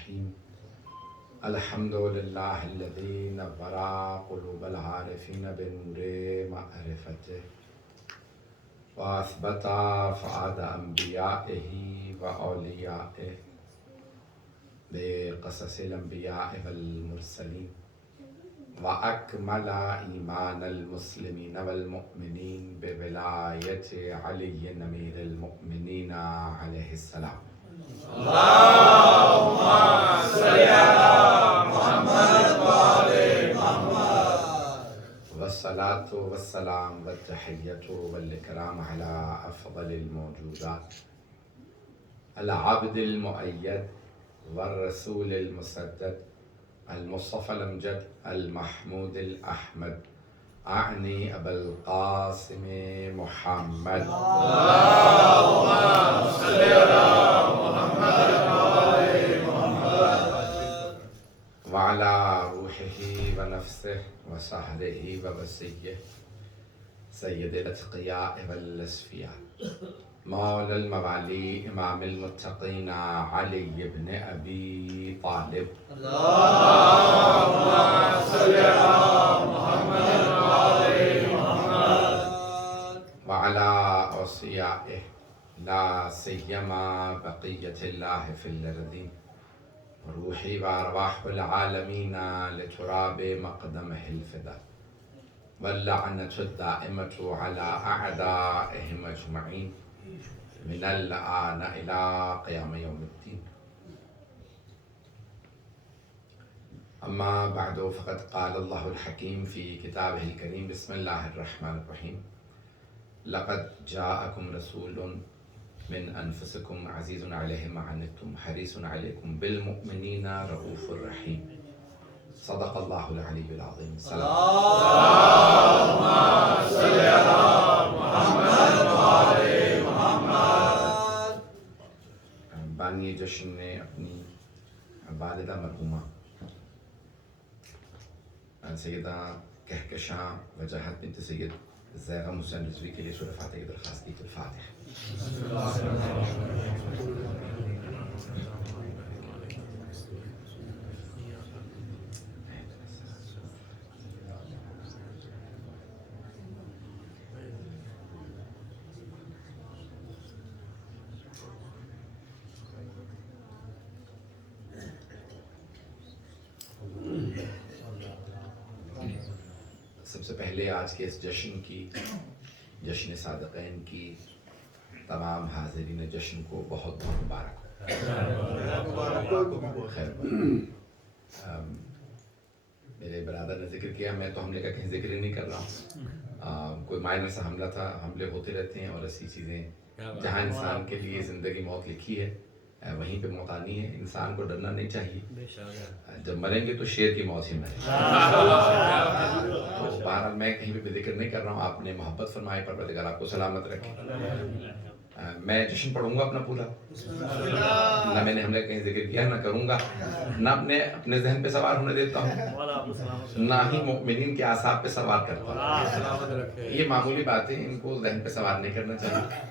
الرحیم الحمد للہ الذی نور قلوب العارفین بنور معرفته واثبت فؤاد انبیائه واولیائه بقصص الانبیاء والمرسلین واکمل ایمان المسلمین والمؤمنین بولایت علی امیر المؤمنین علیہ السلام. اللهم صل على محمد وآل محمد والصلاة والسلام والتحية والإكرام على أفضل الموجودات العبد المؤيد والرسول المسدد المصطفى الأمجد المحمود الأحمد أعني أبا القاسم محمد. اللهم صل على محمد وعلى روحه ونفسه وسهره ووصيه سيد الأتقياء والأصفياء مولى الموالي إمام المتقين علي بن أبي طالب. اللهم صل على محمد وعلى أوصيائه لا سيما بقية الله في الأرضين روحي وأرواح العالمين لتراب مقدمه الفدا واللعنة الدائمة على أعدائهم أجمعين من الآن إلى قيام يوم الدين. أما بعد فقد قال الله الحكيم في كتابه الكريم بسم الله الرحمن الرحيم لقد جاءكم رسول من أنفسكم عزيز عليه ما عنتم حريص عليكم بالمؤمنين رؤوف رحيم. صدق الله العلي العظيم. اللهم صل على محمد وآل محمد. بانی جشن نے اپنی والدہ مرحومہ سیدہ کہکشاں وجاہت بنت سید زیغم حسین رضوی کے لیے سورہ فاتحہ کی درخواست کی. الفاتحہ. سب سے پہلے آج کے اس جشن کی جشن صادقین کی تمام حاضرین جشن کو بہت بہت مبارک ہو. خیر میرے برادر نے ذکر کیا، میں تو حملے کا کہیں ذکر ہی نہیں کر رہا ہوں. کوئی مائنر سا حملہ تھا، حملے ہوتے رہتے ہیں اور ایسی چیزیں جہاں انسان کے لیے زندگی موت لکھی ہے وہیں پہ موت آنی ہے. انسان کو ڈرنا نہیں چاہیے، جب مریں گے تو شیر کی موت ہی مریں. بہرحال میں کہیں پہ ذکر نہیں کر رہا ہوں. آپ نے محبت فرمائے، پروردگار آپ کو سلامت رکھے. میں جشن پڑھوں گا اپنا پورا، نہ میں نے حملے کہیں ذکر کیا، نہ کروں گا، نہ اپنے ذہن پہ سوار ہونے دیتا ہوں، نہ ہی مؤمنین کے اعصاب پہ سوار کرتا ہوں. یہ معمولی باتیں، ان کو ذہن پہ سوار نہیں کرنا چاہیے.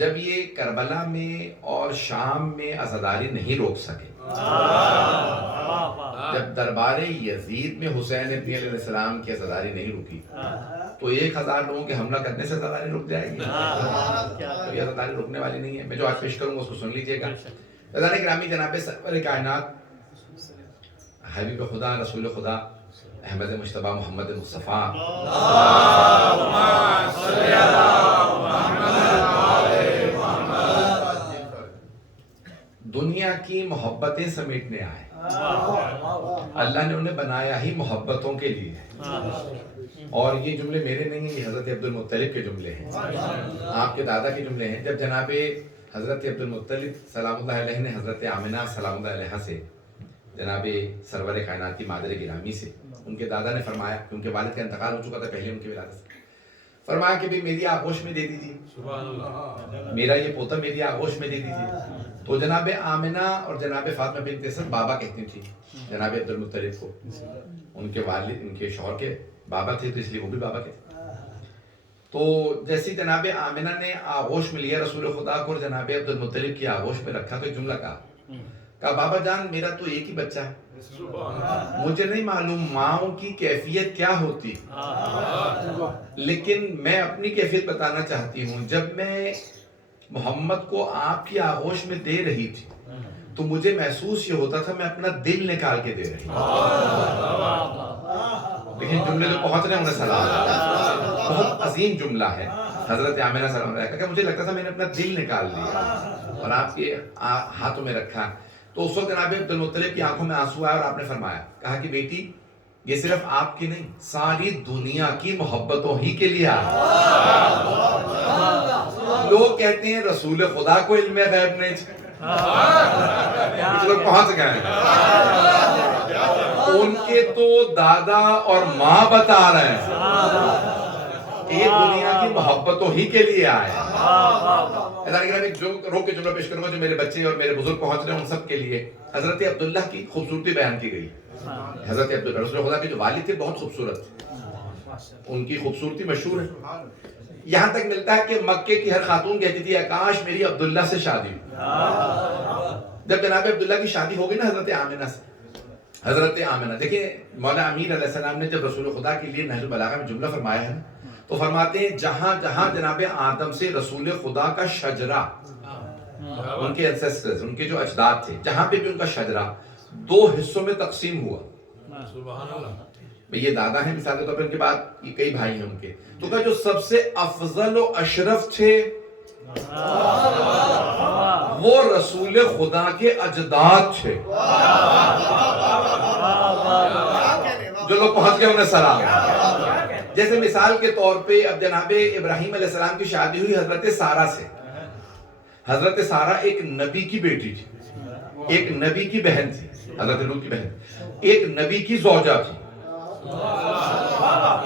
جب یہ کربلا میں اور شام میں عزاداری نہیں روک سکے، جب دربار یزید میں حسین ابن علیہ السلام کی عزاداری نہیں رکی، تو 1000 لوگوں کے حملہ کرنے سے عزاداری رک جائے گی؟ تو یہ عزاداری رکنے والی نہیں ہے. میں جو آج پیش کروں گا اس کو سن لیجئے گا. رضوان گرامی، جناب سرور کائنات حبیب خدا رسول خدا احمد مجتبی محمد مصطفیٰ دنیا کی محبتیں سمیٹنے آئے. اللہ نے انہیں بنایا ہی محبتوں کے لیے. اور یہ جملے میرے نہیں ہیں، یہ حضرت عبد المطلب کے جملے ہیں، آپ کے دادا کے جملے ہیں. جب جناب حضرت عبد المطلب سلام اللہ علیہ نے حضرت آمنہ سلام اللہ علیہ سے جناب سرور کائنات کی مادر گرامی سے ان کے دادا نے فرمایا، کیونکہ والد کا انتقال ہو چکا تھا پہلے ان کی ولادت سے، فرمایا کہ بھی میری آغوش میں دے دیجیے، میرا یہ پوتا میری آغوش میں دے دیجیے. تو جناب آمنہ اور جناب فاطمہ بنت اسد بابا کہتی تھی جناب عبد المطلب کو. ان کے والد، ان کے شوہر کے بابا تھے، تو اس لیے وہ بھی بابا کہتے. تو جیسی جناب آمنہ نے آغوش میں لیا رسول خدا کو اور جناب عبد المطلب کی آغوش میں رکھا تو ایک جملہ کہا، کہا بابا جان میرا تو ایک ہی بچہ ہے، مجھے نہیں معلوم ماؤں کی کیفیت کیا ہوتی، لیکن میں اپنی کیفیت بتانا چاہتی ہوں. جب میں محمد کو آپ کی آغوش میں دے رہی تھی تو مجھے محسوس یہ ہوتا تھا میں اپنا دل نکال کے دے رہی ہوں. لیکن جملے جو پہنچ رہے ہیں انہیں سلام، بہت عظیم جملہ ہے. حضرت آمنہ سلام علیہ کہ مجھے لگتا تھا میں نے اپنا دل نکال لیا اور آپ کے ہاتھوں میں رکھا. تو اس وقت جناب عبد المطلب کی آنکھوں میں آنسو آیا اور آپ نے فرمایا، کہا کہ بیٹی یہ صرف آپ کی نہیں ساری دنیا کی محبتوں ہی کے لیے آیا. لوگ کہتے ہیں رسول خدا کو علم غیب نہیں تھا، کچھ لوگ پہنچ گئے، ان کے تو دادا اور ماں بتا رہے ہیں یہ دنیا کی محبتوں ہی کے لیے آیا. ایک روک کے جملہ پیش کروں گا جو میرے بچے اور میرے بزرگ پہنچ رہے ہیں ان سب کے لیے. حضرت عبداللہ کی خوبصورتی بیان کی گئی. حضرت عبداللہ رسول خدا کے جو والد تھے بہت خوبصورت تھے، ان کی خوبصورتی مشہور ہے. یہاں تک ملتا ہے کہ مکے کی ہر خاتون کہتی تھی کاش میری عبداللہ سے شادی ہو. جب جناب عبداللہ کی شادی ہو گئی نا حضرت آمنہ سے، حضرت آمنہ دیکھیں مولا امیر علیہ السلام نے جب رسول خدا کے لیے نہج البلاغہ میں جملہ فرمایا ہے تو فرماتے ہیں جہاں جہاں جناب آدم سے رسول خدا کا شجرہ، ان کے انسیسٹرز، ان کے جو اجداد تھے، جہاں پہ بھی ان کا شجرہ 2 حصوں میں تقسیم ہوا. یہ دادا ہیں مثال کے طور پر، ان کے بعد یہ کئی بھائی ہیں ان کے، تو کہا جو سب سے افضل و اشرف تھے وہ رسول خدا کے اجداد تھے. جو لوگ پہنچ گئے انہیں سلام. جیسے مثال کے طور پہ اب جناب ابراہیم علیہ السلام کی شادی ہوئی حضرت سارہ سے. حضرت سارہ ایک نبی کی بیٹی تھی، ایک نبی کی بہن تھی، حضرت لوط کی بہن، ایک نبی کی زوجہ تھی،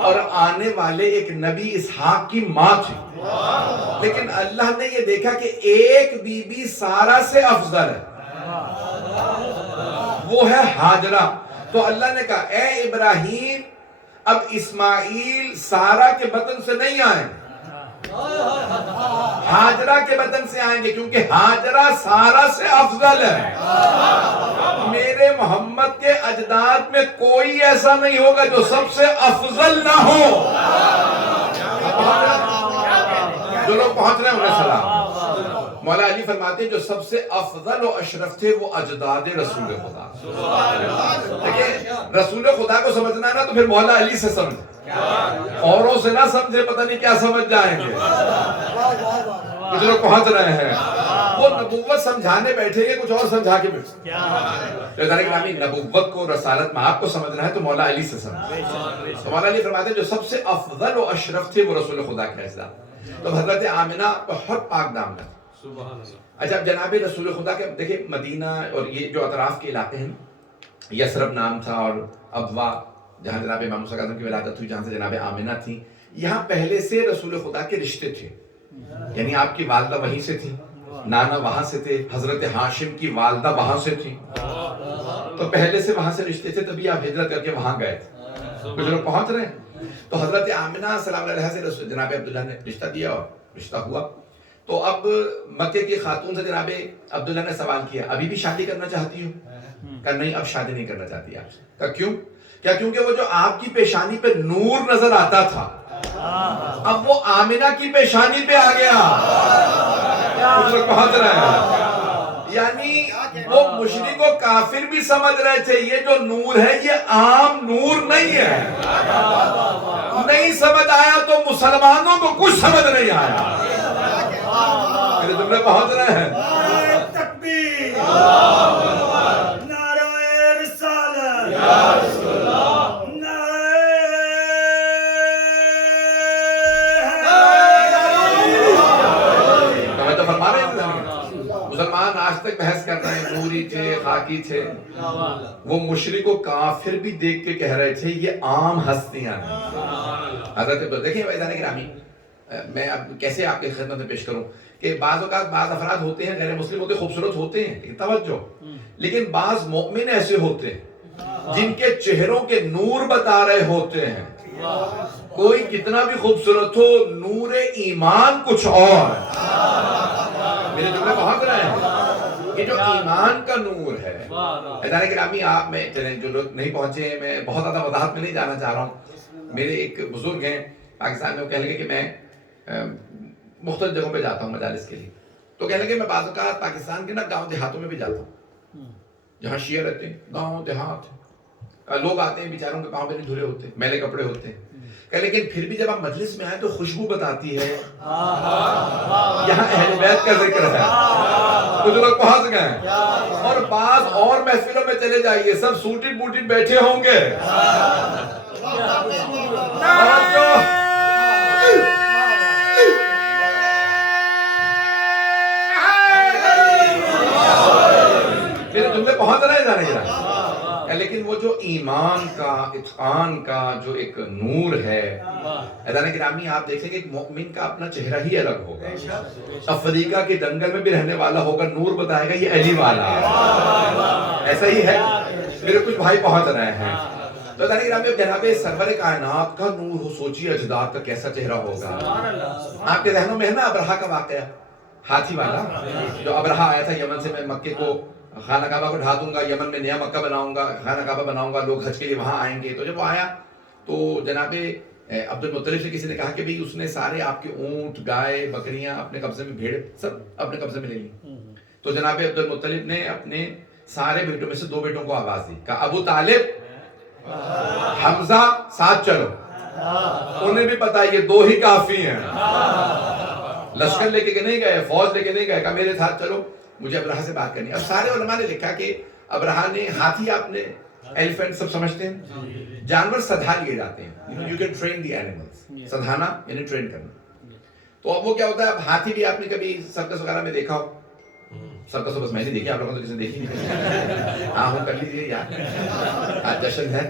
اور آنے والے ایک نبی اسحاق کی ماں تھی. لیکن اللہ نے یہ دیکھا کہ ایک بی بی سارہ سے افضل ہے، وہ ہے ہاجرہ. تو اللہ نے کہا اے ابراہیم اب اسماعیل سارہ کے بطن سے نہیں آئیں، ہاجرہ کے بطن سے آئیں گے، کیونکہ ہاجرہ سارہ سے افضل ہے. میرے محمد کے اجداد میں کوئی ایسا نہیں ہوگا جو سب سے افضل نہ ہو. جو لوگ پہنچ رہے ہیں انہیں سلام. مولا علی فرماتے ہیں جو سب سے افضل و اشرف تھے وہ اجداد رسول خدا. دیکھیں رسول خدا کو سمجھنا ہے نا تو پھر مولا علی سے سمجھ، اوروں سے نہ سمجھے پتہ نہیں کیا سمجھ جائیں گے. کچھ لوگ پہنچ رہے ہیں، وہ نبوت سمجھانے بیٹھے گے کچھ اور سمجھا کے بیٹھے. نبوت کو رسالت میں آپ کو سمجھنا ہے تو مولا علی سے سمجھ. تو مولا علی فرماتے ہیں جو سب سے افضل و اشرف تھے وہ رسول خدا کے اجداد. تو حضرت آمنہ بہت پاک دامن تھی. اچھا جناب رسول خدا کے دیکھیں مدینہ اور یہ جو اطراف کے علاقے ہیں، یثرب نام تھا اور ابوا جہاں جناب امام موسیٰ کاظم کی ولادت ہوئی، جہاں سے جناب آمنہ تھی، یہاں پہلے سے رسول خدا کے رشتے تھے. یعنی آپ کی والدہ وہیں سے تھی، نانا وہاں سے تھے، حضرت ہاشم کی والدہ وہاں سے تھی، تو پہلے سے وہاں سے رشتے تھے، تبھی آپ ہجرت کر کے وہاں گئے تھے. کچھ لوگ پہنچ رہے ہیں. تو حضرت آمنہ سلام علیہ سے جناب عبداللہ نے رشتہ دیا اور رشتہ ہوا. تو اب مکے کی خاتون سے جناب عبداللہ نے سوال کیا ابھی بھی شادی کرنا چاہتی ہو؟ کہا نہیں اب شادی نہیں کرنا چاہتی آپ سے. کہا کیوں؟ کیا کیونکہ وہ جو آپ کی پیشانی پہ نور نظر آتا تھا اب وہ آمنہ کی پیشانی پہ آ گیا. کچھ لوگ پہنچ رہے ہیں. یعنی وہ مشرک و کافر بھی سمجھ رہے تھے یہ جو نور ہے یہ عام نور نہیں ہے. نہیں سمجھ آیا تو مسلمانوں کو کچھ سمجھ نہیں آیا. میرے جملے پہنچ رہے ہیں. تکبیر، نعرہ رسالت، نعرہ میں تو فرما رہے ہیں مسلمان آج تک بحث کر رہے ہیں نوری تھے خاکی تھے. وہ مشرک و کافر بھی دیکھ کے کہہ رہے تھے یہ عام ہستیاں ہیں. حضرت دیکھیں بھائی گرامی میں اب کیسے آپ کی خدمت میں پیش کروں کہ بعض اوقات بعض افراد ہوتے ہیں غیر مسلم ہوتے خوبصورت ہوتے ہیں توجہ، لیکن بعض مومن ایسے ہوتے ہیں جن کے چہروں کے نور بتا رہے ہوتے ہیں. کوئی کتنا بھی خوبصورت ہو نور ایمان کچھ اور. میرے جملے پہنچ رہے ہیں. یہ جو ایمان کا نور ہے. ادارے گرامی آپ میں چلیں جو لوگ نہیں پہنچے ہیں میں بہت زیادہ وضاحت میں نہیں جانا چاہ رہا ہوں. میرے ایک بزرگ ہیں پاکستان میں, وہ کہنے لگے کہ میں مختلف جگہوں پہ جاتا ہوں مجالس کے لیے, تو کہنے لگے میں بعض اوقات پاکستان کے نا گاؤں دیہاتوں میں بھی جاتا ہوں جہاں شیعہ رہتے ہیں, گاؤں دیہات لوگ آتے ہیں بیچاروں کے پاؤں پہ نہیں دھلے ہوتے, میلے کپڑے ہوتے ہیں, لیکن پھر بھی جب آپ مجلس میں آئے تو خوشبو بتاتی ہے یہاں اہل بیت کا ذکر ہے. کچھ لوگ پہنچ گئے ہیں, اور بعض اور محفلوں میں چلے جائیے سب سوٹڈ بوٹڈ بیٹھے ہوں گے. میرے جملے پہنچ رہے ہیں جانے گرا, لیکن وہ جو ایمان کا اتقان کا جو ایک نور ہے ادانے گرامی, آپ دیکھیں گے ایک مومن کا اپنا چہرہ ہی الگ ہوگا. افریقہ کے جنگل میں بھی رہنے والا ہوگا, نور بتائے گا یہ علی والا, ایسا ہی ہے. میرے کچھ بھائی پہنچ رہے ہیں. تو ادانے گرامی جناب سرور کائنات کا نور ہو, سوچیے اجداد کا کیسا چہرہ ہوگا. آپ کے ذہنوں میں ہے نا ابرہا کا واقعہ, ہاتھی والا, جو ابرہا آیا تھا یمن سے, میں مکے کو خانہ کعبہ کو ڈھا دوں گا, یمن میں نیا مکہ بناؤں گا, خانہ کعبہ بناؤں گا, لوگ حج کے لیے وہاں آئیں گے. تو جب وہ آیا تو جناب عبد المطلب سے کسی نے کہا کہ بھئی اس نے سارے آپ کے اونٹ, گائے, بکریاں اپنے قبضے میں, بھیڑ سب اپنے قبضے میں لے لی. تو جناب عبد المطلب نے اپنے سارے بیٹوں میں سے 2 بیٹوں کو آواز دی, کہا ابو طالب, حمزہ ساتھ چلو. انہیں بھی پتا یہ 2 ہی کافی ہیں, لشکر لے کے نہیں گئے, فوج لے کے نہیں گئے, کہا میرے ساتھ چلو, مجھے ابرہا سے بات کرنی ہے. اب سارے علماء نے لکھا کہ ابرہا نے, ہاتھی آپ نے ایلیفینٹ سب سمجھتے ہیں, جانور سدھا لیے جاتے ہیں. You can train the animals. سدھانا یعنی ٹرین کرنا. تو اب وہ کیا ہوتا ہے, اب ہاتھی بھی آپ نے کبھی سرکس وغیرہ میں دیکھا ہو, سرکس بس میں نہیں دیکھی, آپ لوگوں نے تو کسی نے دیکھی نہیں. ہاں ہوں کر لیجیے یار, آج جشن ہے.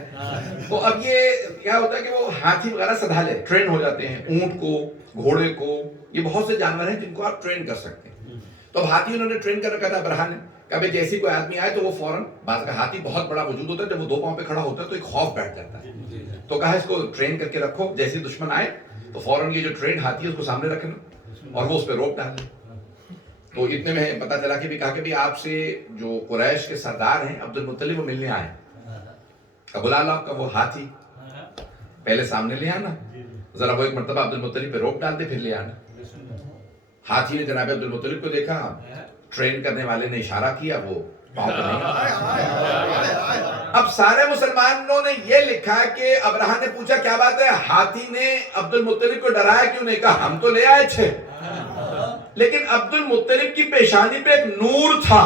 تو اب یہ کیا ہوتا ہے کہ وہ ہاتھی وغیرہ سدھا لے, ٹرین ہو جاتے ہیں. اونٹ کو, گھوڑے کو, یہ بہت سے جانور ہیں جن کو آپ ٹرین کر سکتے ہیں. تو اب ہاتھی انہوں نے ٹرین کر رکھا تھا ابرہا نے. کبھی جیسی کوئی آدمی آئے تو وہ فوراً, بعض کا ہاتھی بہت بڑا وجود ہوتا ہے, جب وہ 2 پاؤں پہ کھڑا ہوتا ہے تو ایک خوف بیٹھ جاتا ہے. تو کہا اس کو ٹرین کر کے رکھو, جیسے دشمن آئے تو فوراً یہ جو ٹرین ہاتھی ہے اس کو سامنے رکھنا اور وہ اس پہ روک ڈالنا. تو اتنے میں پتہ چلا کہ بھی کہا کہ بھی آپ سے جو قریش کے سردار ہیں عبد المطلب وہ ملنے آئے, بلا لا آپ کا وہ ہاتھی پہلے سامنے لے آنا, ذرا وہ ایک مرتبہ عبد المطلب پہ روک ڈال دے پھر لے آنا. ہاتھی نے جناب عبد المطلب کو دیکھا, ٹرین کرنے والے نے اشارہ کیا, وہ پاؤں پہ نہیں. اب سارے مسلمانوں نے یہ لکھا کہ ابرہا نے پوچھا کیا بات ہے, ہاتھی نے عبد المطلب کو ڈرایا کیوں نہیں, کہا ہم تو لے آئے تھے, لیکن عبد المطلب کی پیشانی پہ ایک نور تھا.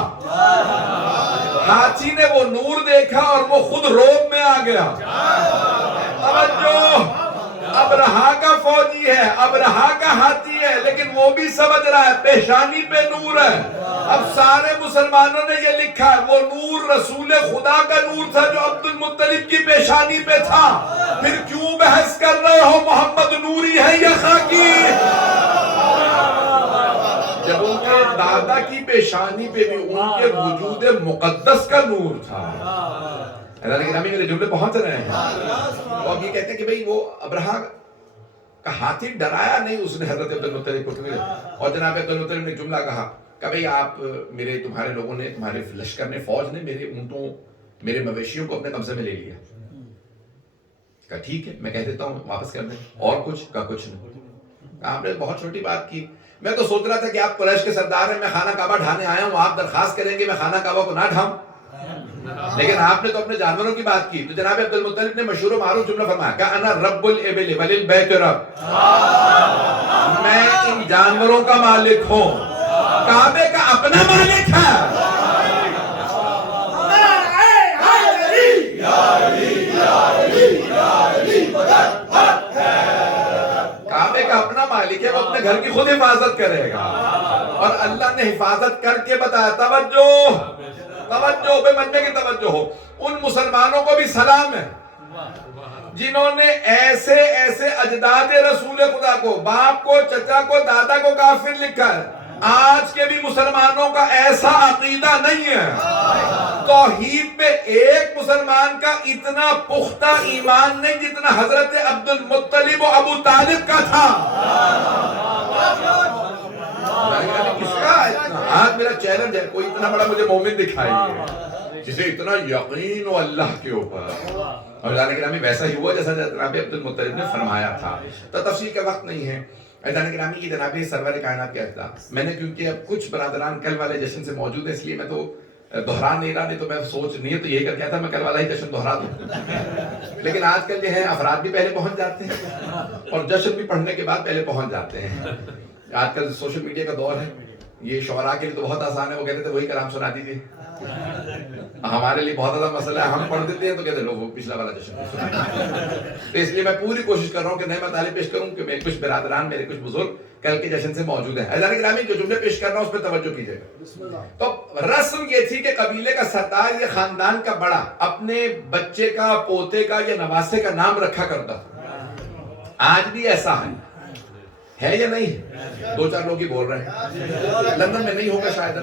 ہاتھی نے وہ نور دیکھا اور وہ خود روب میں آ گیا. توجہ, ابرہا کا فوجی ہے, ابرہا کا ہاتھی ہے, لیکن وہ بھی سمجھ رہا ہے پیشانی پہ نور ہے. اب سارے مسلمانوں نے یہ لکھا ہے وہ نور رسول خدا کا نور تھا جو عبد المطلب کی پیشانی پہ تھا. پھر کیوں بحث کر رہے ہو, محمد نوری ہے یا خاکی؟ جب ان کے دادا کی پیشانی پہ بھی ان کے وجود مقدس کا نور تھا. اللہ گرامی میرے جملے پہنچ رہے ہیں. اور یہ کہتے ہیں کہ بھئی وہ ابرہا کا ہاتھی ڈرایا نہیں اس نے حضرت عبد المطلب کو. اور جناب عبد المطلب نے جملہ کہا کہ بھئی آپ میرے, تمہارے لوگوں نے, تمہارے لشکر نے, فوج نے میرے اونٹوں, میرے مویشیوں کو اپنے قبضے میں لے لیا. کہا ٹھیک ہے میں کہہ دیتا ہوں واپس کر دیں. اور کچھ, کہا کچھ نہیں. آپ نے بہت چھوٹی بات کی, میں تو سوچ رہا تھا کہ آپ قریش کے سردار ہیں, میں خانہ کعبہ ڈھانے آیا ہوں, آپ درخواست کریں گے میں خانہ کعبہ کو نہ ڈھاؤں, لیکن آپ نے تو اپنے جانوروں کی بات کی. تو جناب عبد المطلب نے مشہور و معروف جملہ فرمایا کہ انا رب الابل وللبیت رب, میں ان جانوروں کا مالک ہوں, کعبے کا اپنا مالک ہے. کعبے کا اپنا مالک ہے, وہ اپنے گھر کی خود حفاظت کرے گا. اور اللہ نے حفاظت کر کے بتایا. توجہ, توجہ بے مننے کی توجہ ہو. ان مسلمانوں کو بھی سلام ہے جنہوں نے ایسے ایسے اجداد رسول خدا کو, باپ کو, چچا کو, دادا کو کافر لکھا ہے. آج کے بھی مسلمانوں کا ایسا عقیدہ نہیں ہے. توحید پہ ایک مسلمان کا اتنا پختہ ایمان نہیں جتنا حضرت عبد المطلب و ابو طالب کا تھا. کس کا اتنا؟ آج میرا چیلنج ہے کوئی اتنا بڑا مجھے مومن دکھائیے جسے اتنا یقین ہو اللہ کے اوپر. اور اللہ گرامی ویسا ہی ہوا جیسا جناب عبد المطلب نے فرمایا تھا. تو تفصیل کا وقت نہیں ہے. اللہ گرامی کی جناب سرور کائنات کے اہداف میں نے کیونکہ اب کچھ برادران کل والے جشن سے موجود ہیں اس لیے میں تو دہرا نہیں رہا. نہیں تو میں سوچ نیت تو یہی کر کے تھا میں کل والا ہی جشن دہرا دوں. لیکن آج کل جو ہے افراد بھی پہلے پہنچ جاتے ہیں اور جشن بھی پڑھنے کے بعد پہلے پہنچ جاتے ہیں. آج کل سوشل میڈیا کا دور ہے. یہ شعراء کے لیے تو بہت آسان ہے. وہ کہتے تھے وہی کلام سنا دیجیے. ہمارے لیے بہت زیادہ مسئلہ ہے. ہم پڑھ دیتے ہیں تو کہتے لوگ پچھلا والا جشن سنا. تو اس لیے میں پوری کوشش کر رہا ہوں کہ نئے مطالب پیش کروں کہ میں کچھ برادران میرے کچھ بزرگ کل کے جشن سے موجود ہیں. اعزازی گرامی جو جملے پیش کر رہا ہوں اس پہ توجہ کیجیے. تو رسم یہ تھی کہ قبیلے کا سردار یا خاندان کا بڑا اپنے بچے کا پوتے کا یا نواسے کا نام رکھا کرتا تھا. آج بھی ایسا ہے یا نہیں؟ دو چار لوگ ہی بول رہے ہیں. لندن میں نہیں ہوگا شاید.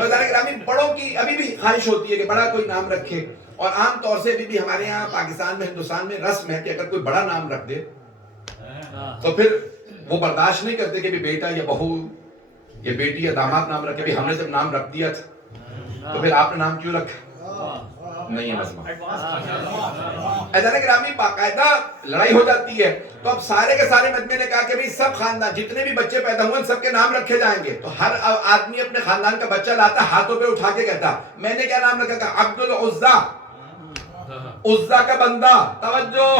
گرامی بڑوں کی ابھی بھی خواہش ہوتی ہے کہ بڑا کوئی نام رکھے. اور عام طور سے ابھی بھی ہمارے یہاں پاکستان میں ہندوستان میں رسم ہے کہ اگر کوئی بڑا نام رکھ دے تو پھر وہ برداشت نہیں کرتے کہ بیٹا یا بہو یا بیٹی یا داماد نام رکھے. بھی ہم نے جب نام رکھ دیا تھا تو پھر آپ نے نام کیوں رکھا؟ نہیں ہے مسئلہ. گرامی باقاعدہ لڑائی ہو جاتی ہے. تو اب سارے کے سارے مجمع نے کہا کہ بھئی سب خاندان جتنے بھی بچے پیدا ہوئے سب کے نام رکھے جائیں گے. تو ہر آدمی اپنے خاندان کا بچہ لاتا ہاتھوں پہ اٹھا کے کہتا میں نے کیا نام رکھا؟ کہ عبد العزا، عزا کا بندہ. توجہ،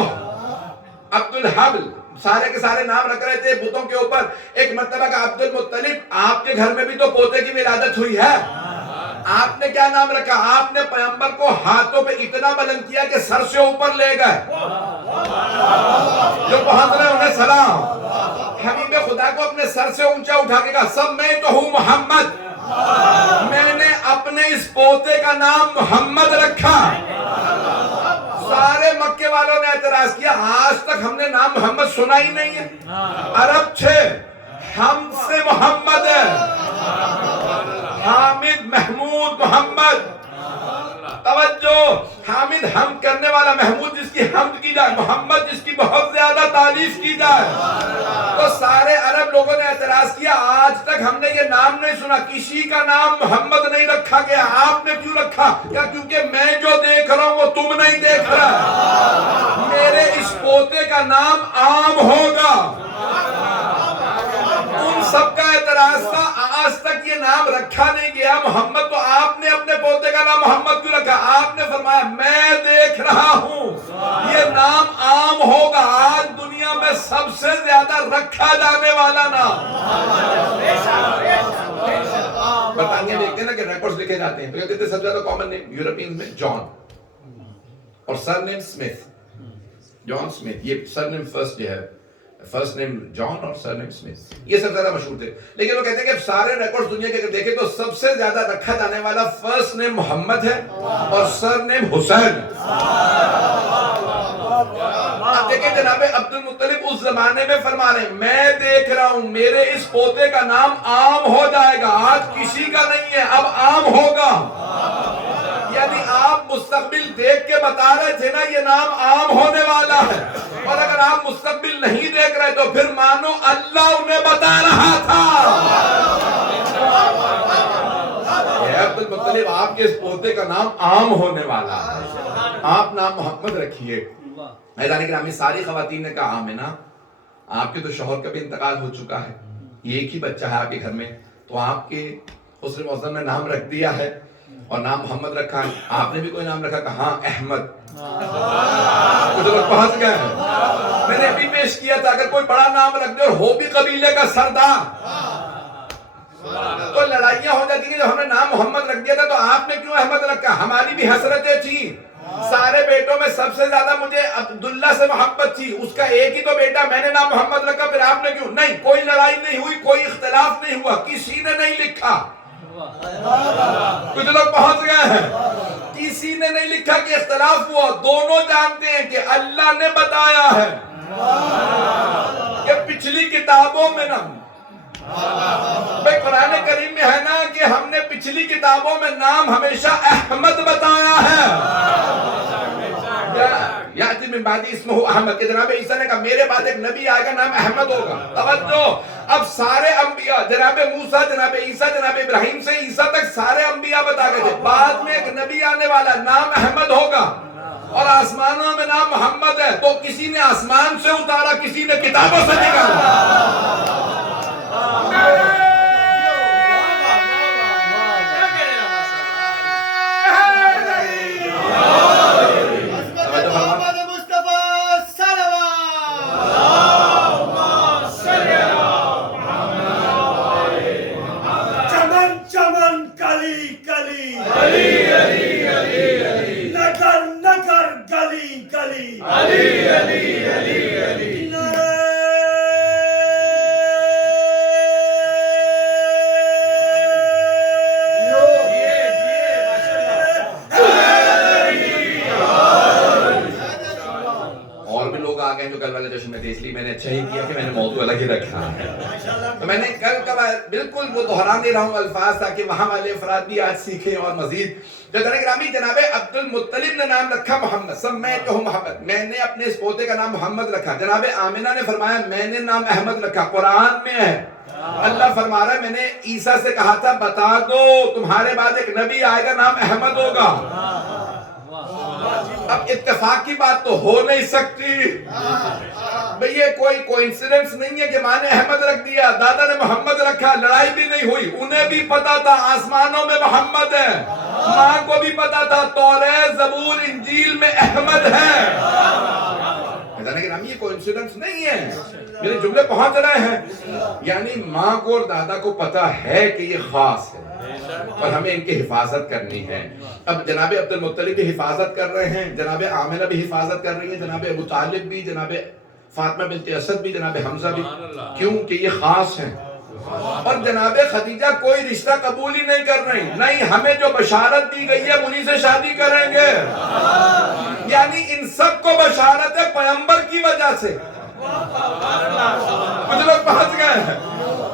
عبد الحبل. سارے کے سارے نام رکھ رہے تھے بتوں کے اوپر. ایک مرتبہ کا عبد المطلب، آپ کے گھر میں بھی تو پوتے کی ولادت ہوئی ہے. آپ نے کیا نام رکھا؟ آپ نے پیغمبر کو ہاتھوں پہ اتنا بلند کیا کہ سر سے اوپر لے گئے. جو پہنچ رہے انہیں سلام. حبیب خدا کو اپنے سر سے اونچا اٹھا کے کہا سب میں تو ہوں محمد. میں نے اپنے اس پوتے کا نام محمد رکھا. سارے مکے والوں نے اعتراض کیا آج تک ہم نے نام محمد سنا ہی نہیں ہے. عرب چھے ہم سے محمد ہے. حامد محمود محمد. توجہ، حامد حمد کرنے والا، محمود جس کی حمد کی جائے، محمد جس کی بہت زیادہ تعریف کی جائے. تو سارے عرب لوگوں نے اعتراض کیا آج تک ہم نے یہ نام نہیں سنا، کسی کا نام محمد نہیں رکھا گیا. آپ نے کیوں رکھا؟ کیا کیونکہ میں جو دیکھ رہا ہوں وہ تم نہیں دیکھ رہا. میرے اس پوتے کا نام عام ہوگا. ان سب کا اعتراض تھا آج تک یہ نام رکھا نہیں گیا محمد. تو آپ نے اپنے پوتے کا نام محمد کیوں رکھا؟ آپ نے فرمایا میں دیکھ رہا ہوں یہ نام عام ہوگا. آج دنیا میں سب سے زیادہ رکھا جانے والا نام. برطانیہ دیکھتے ہیں نا کہ ریکارڈز لکھے جاتے ہیں تو کہتے ہیں سب سے زیادہ کامن نیم یورپینز میں جان اور سر نیم سمتھ. جان سمتھ یہ سر نیم فرسٹ جو ہے، فرسٹ نیم جان اور سر نیم سمتھ، یہ سب زیادہ مشہور تھے. لیکن وہ کہتے ہیں کہ سارے ریکارڈز دنیا کے اگر دیکھیں تو سب سے زیادہ رکھا جانے والا فرسٹ نیم محمد ہے اور سر نیم حسین. اب دیکھیں جناب عبد المطلب اس زمانے میں فرما رہے ہیں میں دیکھ رہا ہوں میرے اس پوتے کا نام عام ہو جائے گا. آج کسی کا نہیں ہے، اب عام ہوگا. یعنی آپ مستقبل دیکھ کے بتا رہے تھے نا یہ نام عام ہونے والا ہے. اور اگر آپ مستقبل نہیں دیکھ رہے تو پھر مانو اللہ انہیں بتا رہا تھا. عبد المطلب آپ کے اس پوتے کا نام عام ہونے والا ہے، آپ نام محمد رکھیے. میدان گرامی ساری خواتین نے کہا آمینہ آپ کے تو شوہر کا بھی انتقال ہو چکا ہے، ایک ہی بچہ ہے آپ کے گھر میں، تو آپ کے حسن معظم نے نام رکھ دیا ہے اور نام محمد رکھا ہے. آپ نے بھی کوئی نام رکھا؟ کہا ہاں احمد. کچھ لوگ پہنچ گئے ہیں. میں نے ابھی پیش کیا تھا اگر کوئی بڑا نام رکھ دے اور ہو بھی قبیلے کا سردار تو لڑائیاں ہو جاتی ہیں. جب ہم نے نام محمد رکھ دیا تھا تو آپ نے کیوں احمد رکھا؟ ہماری بھی حسرتیں تھیں. سارے بیٹوں میں سب سے زیادہ مجھے عبداللہ سے محبت تھی، اس کا ایک ہی تو بیٹا، میں نے نام محمد رکھا، پھر آپ نے کیوں؟ نہیں، کوئی لڑائی نہیں ہوئی، کوئی اختلاف نہیں ہوا، کسی نے نہیں لکھا. کچھ لوگ پہنچ گئے ہیں. کسی نے نہیں لکھا کہ اختلاف ہوا. دونوں جانتے ہیں کہ اللہ نے بتایا ہے کہ پچھلی کتابوں میں نا قرآن کریم میں ہے نا کہ ہم نے پچھلی کتابوں میں نام ہمیشہ احمد بتایا ہے. یاتی میں من بعدی اسمہ احمد، کہ جناب عیسیٰ نے کہا میرے بعد ایک نبی آئے گا نام احمد ہوگا. توجہ، اب سارے انبیاء جناب موسیٰ، جناب عیسیٰ، جناب ابراہیم سے عیسیٰ تک سارے انبیاء بتا گئے تھے بعد میں ایک نبی آنے والا نام احمد ہوگا اور آسمانوں میں نام محمد ہے. تو کسی نے آسمان سے اتارا، کسی نے کتابوں سے نکالا. اس لیے میں نے اچھا ہی کیا کہ میں نے موضوع الگ ہی رکھا ہے. تو میں نے کل بالکل وہ دہرا نہیں رہا ہوں الفاظ تاکہ وہاں والے افراد بھی آج سیکھیں اور مزید. گرامی جناب عبد المطلب نے نام رکھا محمد، سمیتہ محمد، میں نے اپنے اس پوتے کا نام محمد رکھا. جناب آمنہ نے فرمایا میں نے نام احمد رکھا. قرآن میں ہے، اللہ فرما رہا ہے میں نے عیسیٰ سے کہا تھا بتا دو تمہارے بعد ایک نبی آئے گا نام احمد ہوگا. اب اتفاق کی بات تو ہو نہیں سکتی بھئی، یہ کوئی کوئنسیڈنس نہیں ہے کہ ماں نے احمد رکھ دیا، دادا نے محمد رکھا، لڑائی بھی نہیں ہوئی. انہیں بھی پتا تھا آسمانوں میں محمد ہے، ماں کو بھی پتا تھا توریت زبور انجیل میں احمد ہے. یہ کوئنسیڈنس نہیں ہے، میرے جملے پہنچ رہے ہیں. یعنی ماں کو اور دادا کو پتا ہے کہ یہ خاص ہے اور ہمیں ان کی حفاظت کرنی ہے. اب جناب عبد المطلب بھی حفاظت کر رہے ہیں، جناب آمنہ بھی حفاظت کر رہی ہیں، جناب ابو طالب بھی، جناب فاطمہ بنت اسد بھی، جناب حمزہ بھی، کیونکہ یہ خاص ہیں. اور جناب خدیجہ کوئی رشتہ قبول ہی نہیں کر رہی، نہیں ہمیں جو بشارت دی گئی ہے انہی سے شادی کریں گے. یعنی ان سب کو بشارت ہے پیغمبر کی وجہ سے. کچھ لوگ پہنچ گئے ہیں،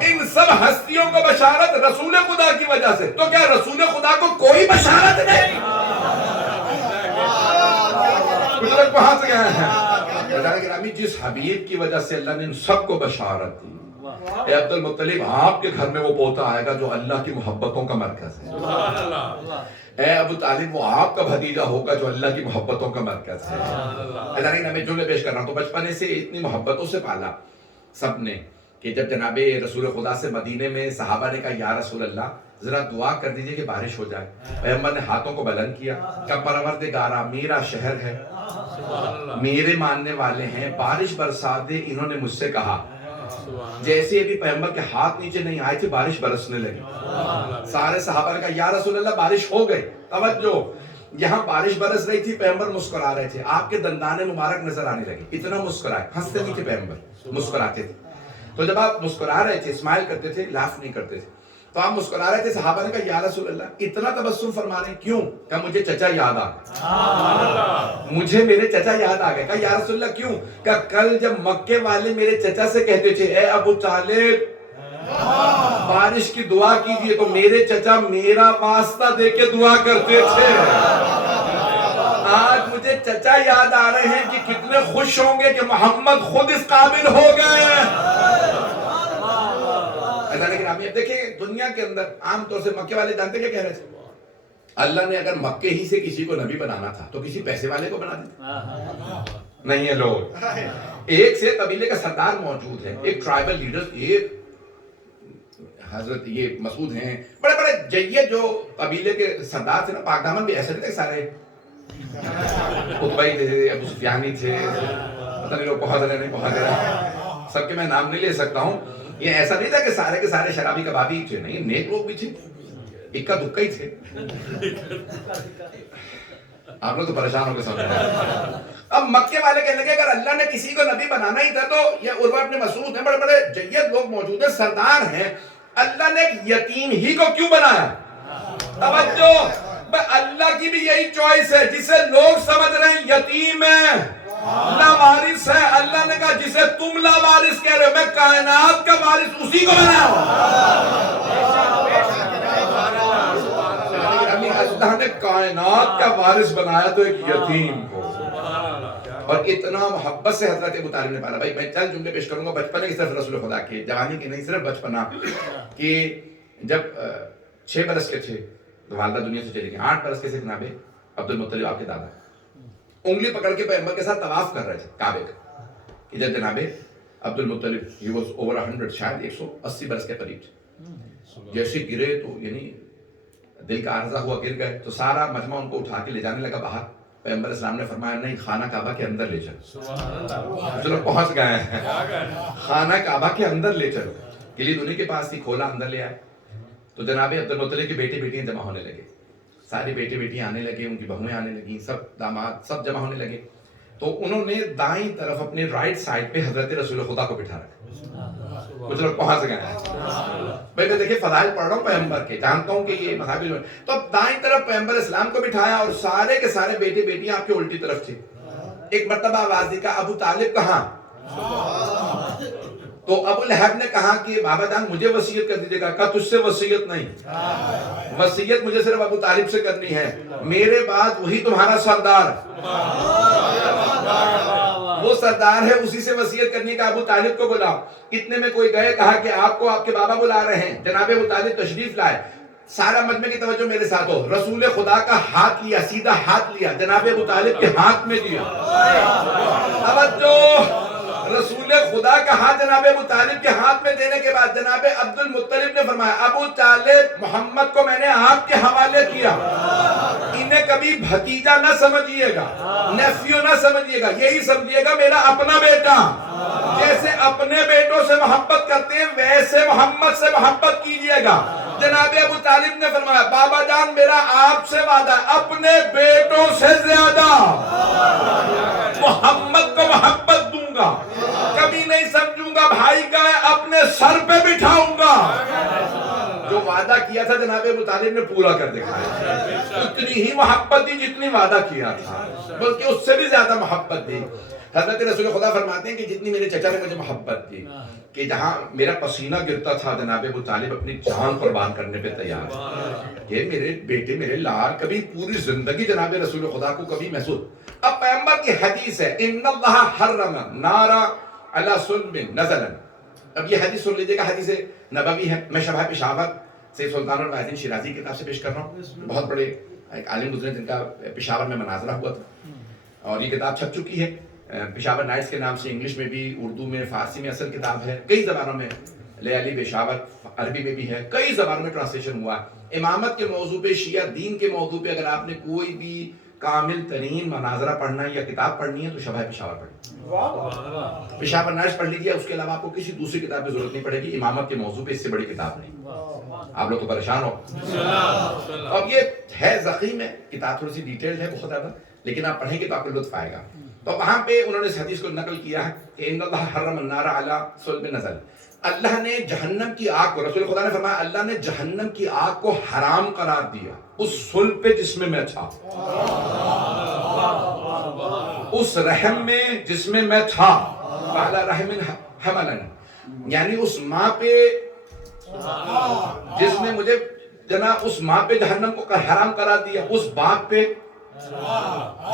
ان سب ہستیوں کو بشارت رسول خدا کی وجہ سے. تو کیا رسول خدا کو کوئی بشارت نہیں؟ کچھ لوگ پہنچ گئے ہیں. جس حبیب کی وجہ سے اللہ نے ان سب کو بشارت دی، اے عبد المطلب آپ کے گھر میں وہ پوتا آئے گا جو اللہ کی محبتوں کا مرکز ہے. اے ابو طالب وہ آپ کا بھتیجا ہوگا جو اللہ کی محبتوں کا مرکز ہے. میں جملے پیش کر رہا ہوں. تو بچپنے سے اتنی محبتوں سے پالا سب نے کہ جب جناب رسول خدا سے مدینے میں صحابہ نے کہا یا رسول اللہ ذرا دعا کر دیجئے کہ بارش ہو جائے، پیغمبر نے ہاتھوں کو بلند کیا کہ پروردگارا میرا شہر ہے، میرے ماننے والے ہیں، بارش برسا دے. انہوں نے مجھ سے کہا. جیسے ابھی پیغمبر کے ہاتھ نیچے نہیں آئے تھے بارش برسنے لگی. سارے صحابہ نے کہا یا رسول اللہ بارش ہو گئی. توجہ، یہاں بارش برس رہی تھی، پیغمبر مسکرا رہے تھے، آپ کے دندان مبارک نظر آنے لگے. اتنا مسکرائے، ہنستے نہیں تھے پیغمبر، مسکراتے تھے. تو جب آپ مسکرا رہے تھے، اسمائل کرتے تھے، لاف نہیں کرتے تھے، تو آپ مسکرا رہے تھے. صحابہ نے کہا یا رسول اللہ اتنا تبسم فرما رہے ہیں کیوں؟ کہا مجھے چچا یاد آ گئے، مجھے میرے چچا یاد آ گئے. کہا یا رسول اللہ کیوں؟ کہا کل جب مکے والے میرے چچا سے کہتے تھے اے ابو طالب بارش کی دعا کیجئے، تو میرے چچا میرا واسطہ دے کے دعا کرتے تھے. آج مجھے چچا یاد آ رہے ہیں کہ کتنے خوش ہوں گے کہ محمد خود اس قابل ہو گئے. لیکن آپ دیکھیں دنیا کے اندر عام طور سے مکے والے جانتے کیا کہہ رہے تھے؟ اللہ نے اگر مکے ہی سے کسی کو نبی بنانا تھا تو کسی پیسے والے کو بنا دیتا. نہیں ہے لوگ، ایک سے قبیلے کا سردار موجود ہے، ایک ٹرائبل لیڈر، ایک حضرت یہ مسعود ہیں، بڑے بڑے جید جو قبیلے کے سردار تھے نا. پاک دامن بھی ایسے تھے سارے، قطبی تھے، ابو سفیانی تھے، پتہ نہیں لوگ پہنچ رہے نہیں پہنچ رہے، سب کے میں نام نہیں لے سکتا ہوں. یہ ایسا نہیں تھا کہ سارے کے سارے شرابی کبابی تھے، نہیں، نیک لوگ بھی تھے، اکا دکا ہی تھے. آپ لوگ تو پریشان ہو کے سمجھ رہے ہیں. اب مکے والے کہنے لگے اگر اللہ نے کسی کو نبی بنانا ہی تھا تو یہ عروہ ابن مسعود ہیں، بڑے بڑے جید لوگ موجود ہیں، سردار ہیں، اللہ نے ایک یتیم ہی کو کیوں بنایا؟ توجہ، اللہ کی بھی یہی چوائس ہے. جسے لوگ سمجھ رہے ہیں یتیم ہے، لاوارث ہے، اللہ نے کہا جسے تم لاوارث کہہ رہے ہو میں کائنات کا وارث اسی کو بنایا ہوں. اللہ نے کائنات کا وارث بنایا تو ایک یتیم کو. اور اتنا محبت سے حضرت ابو طالب نے پالا. بھائی میں چند جملے پیش کروں گا بچپنے کی صرف رسول خدا کے، جوانی کی نہیں، صرف بچپنا. کہ جب 6 برس کے تھے تو والدہ دنیا سے چلی گئی. 8 برس کے تھے جناب عبد المطلب آپ کے دادا انگلی پکڑ کے پیغمبر کے ساتھ طواف کر رہے تھے کعبے کا. کہ جب جناب عبد المطلب he was over 100 شاید 180 برس کے قریب تھے، جیسے گرے تو یعنی دل کا عارضہ ہوا، گر گئے تو سارا مجمع ان کو اٹھا کے لے جانے لگا باہر. پیغمبر اسلام نے فرمایا نہیں، خانہ کعبہ کے اندر لے چلو. چلو پہنچ گئے ہیں، خانہ کعبہ کے اندر لے چلو. کلید انہیں کے پاس تھی، کھولا، اندر لے آئے. تو جناب عبد المطلب کے بیٹے بیٹیاں جمع ہونے لگے، سارے بیٹے بیٹیاں آنے لگے، ان کی بہویں آنے لگیں، سب داماد سب جمع ہونے لگے. تو انہوں نے دائیں طرف اپنے رائٹ سائڈ پہ حضرت رسول خدا کو بٹھا رکھا. کچھ لوگ پہنچ گئے ہیں. میں دیکھیں فضائل پڑھ رہا ہوں پیغمبر کے، جانتا ہوں کہ یہ مصحابی جو ہے. تو اب دائیں طرف پیغمبر اسلام کو بٹھایا اور سارے کے سارے بیٹے بیٹیاں آپ کے الٹی طرف تھے. ایک مرتبہ آواز دی، کہا ابو طالب کہاں؟ تو ابو لہب نے کہا کہ بابا جان مجھے وصیت کر دیجیے گا. کہا تجھ سے وصیت نہیں، وصیت مجھے صرف ابو طالب سے کرنی ہے، میرے بعد وہی تمہارا سردار، وہ سردار ہے، اسی سے وصیت کرنی کا. ابو طالب کو بلاؤ. اتنے میں کوئی گئے، کہا کہ آپ کو آپ کے بابا بلا رہے ہیں. جناب ابو طالب تشریف لائے. سارا مجمع کی توجہ میرے ساتھ ہو. رسول خدا کا ہاتھ لیا، سیدھا ہاتھ لیا، جناب ابو طالب کے ہاتھ میں دیا. توجہ، رسول خدا کا ہاتھ جناب ابو طالب کے ہاتھ میں دینے کے بعد جناب عبد المطلب نے فرمایا ابو طالب محمد کو میں نے آپ کے حوالے کیا، انہیں کبھی بھتیجا نہ سمجھیے گا، نیفیو نہ سمجھیے گا، یہی سمجھیے گا میرا اپنا بیٹا. جیسے اپنے بیٹوں سے محبت کرتے ہیں ویسے محمد سے محبت کیجیے گا. جناب ابو طالب نے فرمایا بابا جان میرا آپ سے وعدہ ہے، اپنے بیٹوں سے زیادہ محمد کو محبت دوں گا، کبھی نہیں سمجھوں گا بھائی کا ہے، اپنے سر پہ بٹھاؤں گا. جو وعدہ کیا تھا جناب ابو طالب نے پورا کر دکھایا. اتنی ہی محبت دی جتنی وعدہ کیا تھا، بلکہ اس سے بھی زیادہ محبت دی. حضرت رسول خدا فرماتے ہیں کہ جتنی میرے چچا نے مجھے محبت دی کہ جہاں میرا پسینہ گرتا تھا جناب ابو طالب اپنی جان قربان کرنے پہ تیار تھا. یہ میرے بیٹے میرے لال، کبھی پوری زندگی جناب رسول خدا کو کبھی محسوس. اب پیغمبر کی حدیث ہے ان اللہ حرم نارا علی صلب نزلا. اب یہ حدیث سن لیجیے گا، حدیث نبوی ہے. میں شبہ پشاور سے سلطان الواعظین شیرازی کی کتاب سے پیش کر رہا ہوں. بہت بڑے ایک عالم گزرے جن کا پشاور میں مناظرہ ہوا تھا اور یہ کتاب چھپ چکی ہے. پشاور نائٹس کے نام سے انگلش میں بھی، اردو میں، فارسی میں اصل کتاب ہے، کئی زبانوں میں، لیالی پشاور عربی میں بھی ہے، کئی زبانوں میں ٹرانسلیشن ہوا ہے. امامت کے موضوع پہ، شیعہ دین کے موضوع پہ اگر آپ نے کوئی بھی کامل ترین مناظرہ پڑھنا ہے یا کتاب پڑھنی ہے تو شبہ پشاور پڑھیں. پشاور نائٹس پڑھ لیجیے، اس کے علاوہ آپ کو کسی دوسری کتاب کی ضرورت نہیں پڑے گی. امامت کے موضوع پہ اس سے بڑی کتاب نہیں. آپ لوگ تو پریشان ہو. اب یہ ہے ضخیم ہے کتاب، تھوڑی سی ڈیٹیلڈ ہے بہت زیادہ، لیکن آپ پڑھیں گے تو آپ کو لطف آئے گا. تو وہاں پہ انہوں نے اس حدیث کو نقل کیا ہے کہ ان اللہ حرم النار علی صلب نزل. اللہ نے جہنم کی آگ کو، رسول خدا نے فرمایا اللہ نے جہنم کی آگ کو حرام قرار دیا اس صلب پہ جس میں تھا، اس رحم میں جس میں میں تھا. فعلی رحم حملن، یعنی اس ماں پہ جس نے مجھے جناب اس ماں پہ جہنم کو حرام قرار دیا، اس باپ پہ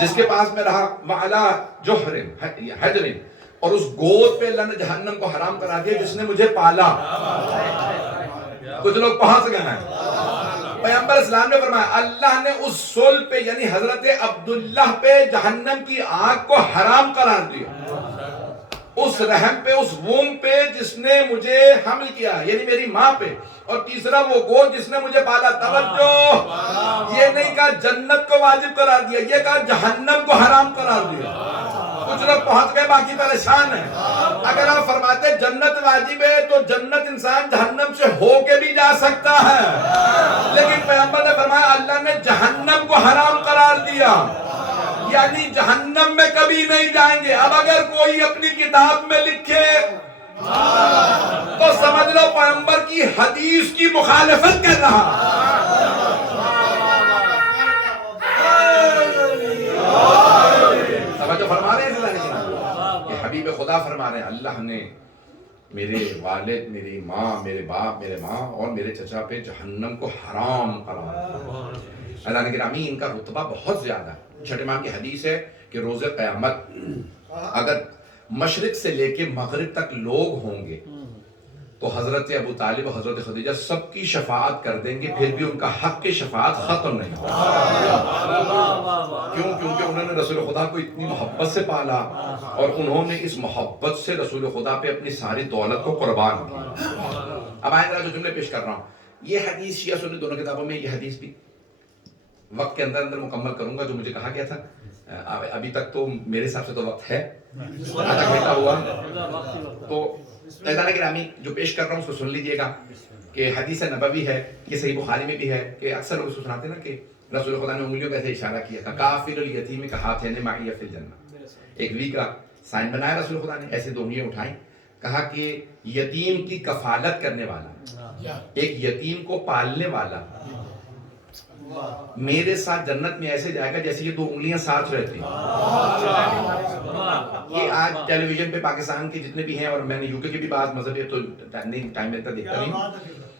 جس کے پاس میں رہا، وعلا جوہر حجر، اور اس گود پہ اللہ نے جہنم کو حرام کرا دیا جس نے مجھے پالا. کچھ لوگ پہنچ گئے ہیں. پیغمبر اسلام نے فرمایا اللہ نے اس صلب پہ یعنی حضرت عبداللہ پہ جہنم کی آگ کو حرام قرار دیا، اس رحم پہ، اس ووم پہ جس نے مجھے حمل کیا یعنی میری ماں پہ، اور تیسرا وہ گود جس نے مجھے پالا. توجہ، یہ نہیں کہا جنت کو واجب قرار دیا، یہ کہا جہنم کو حرام قرار دیا. کچھ لوگ پہنچ گئے، باقی پریشان ہیں. اگر آپ فرماتے جنت واجب ہے تو جنت انسان جہنم سے ہو کے بھی جا سکتا ہے، لیکن پیغمبر نے فرمایا اللہ نے جہنم کو حرام قرار دیا، یعنی جہنم میں کبھی نہیں جائیں گے. اب اگر کوئی اپنی کتاب میں لکھے تو سمجھ لو پیغمبر کی حدیث کی مخالفت کر رہا. توجہ فرما رہے ہیں کہ حبیب خدا فرما رہے ہیں اللہ نے میرے والد، میری ماں، میرے باپ، میرے ماں اور میرے چچا پہ جہنم کو حرام قرار دیا. اللہ نے گرامی ان کا رتبہ بہت زیادہ ہے. چھٹے امام کی حدیث ہے کہ روز قیامت اگر مشرق سے لے کے مغرب تک لوگ ہوں گے تو حضرت ابو طالب اور حضرت خدیجہ سب کی شفاعت کر دیں گے، پھر بھی ان کا حق کی شفاعت ختم نہیں ہوگی۔ کیوں؟ کیونکہ انہوں نے رسول خدا کو اتنی محبت سے پالا اور انہوں نے اس محبت سے رسول خدا پہ اپنی ساری دولت کو قربان کیا۔ اب آئیں جو جملے پیش کر رہا ہوں، یہ حدیث شیعہ سنی دونوں کتابوں میں، یہ حدیث بھی وقت کے اندر مکمل کروں گا جو مجھے کہا گیا تھا۔ ابھی تک تو میرے حساب سے تو وقت ہے، آدھا گھنٹہ ہوا، تو عزیزان گرامی جو پیش کر رہا ہوں اس کو سن لیجئے گا کہ حدیث نبوی ہے، یہ صحیح بخاری میں بھی ہے کہ اکثر لوگ اس کو سناتے ہیں نا کہ رسول خدا نے انگلیوں پہ ایسے اشارہ کیا تھا، کافر الیتیم کا ہاتھین معی فی الجنہ، ایک وی کا سائن بنایا رسول خدا نے، ایسے دو انگلیاں اٹھائیں، کہا کہ یتیم کی کفالت کرنے والا، ایک یتیم کو پالنے والا میرے ساتھ جنت میں ایسے جائے گا جیسے یہ دو انگلیاں ساتھ رہتی ہیں۔ یہ آج ٹیلی ویژن پہ پاکستان کے جتنے بھی ہیں، اور میں نے یو کے بھی بعض مذہبی تو ٹائم ملتا دیکھتا نہیں،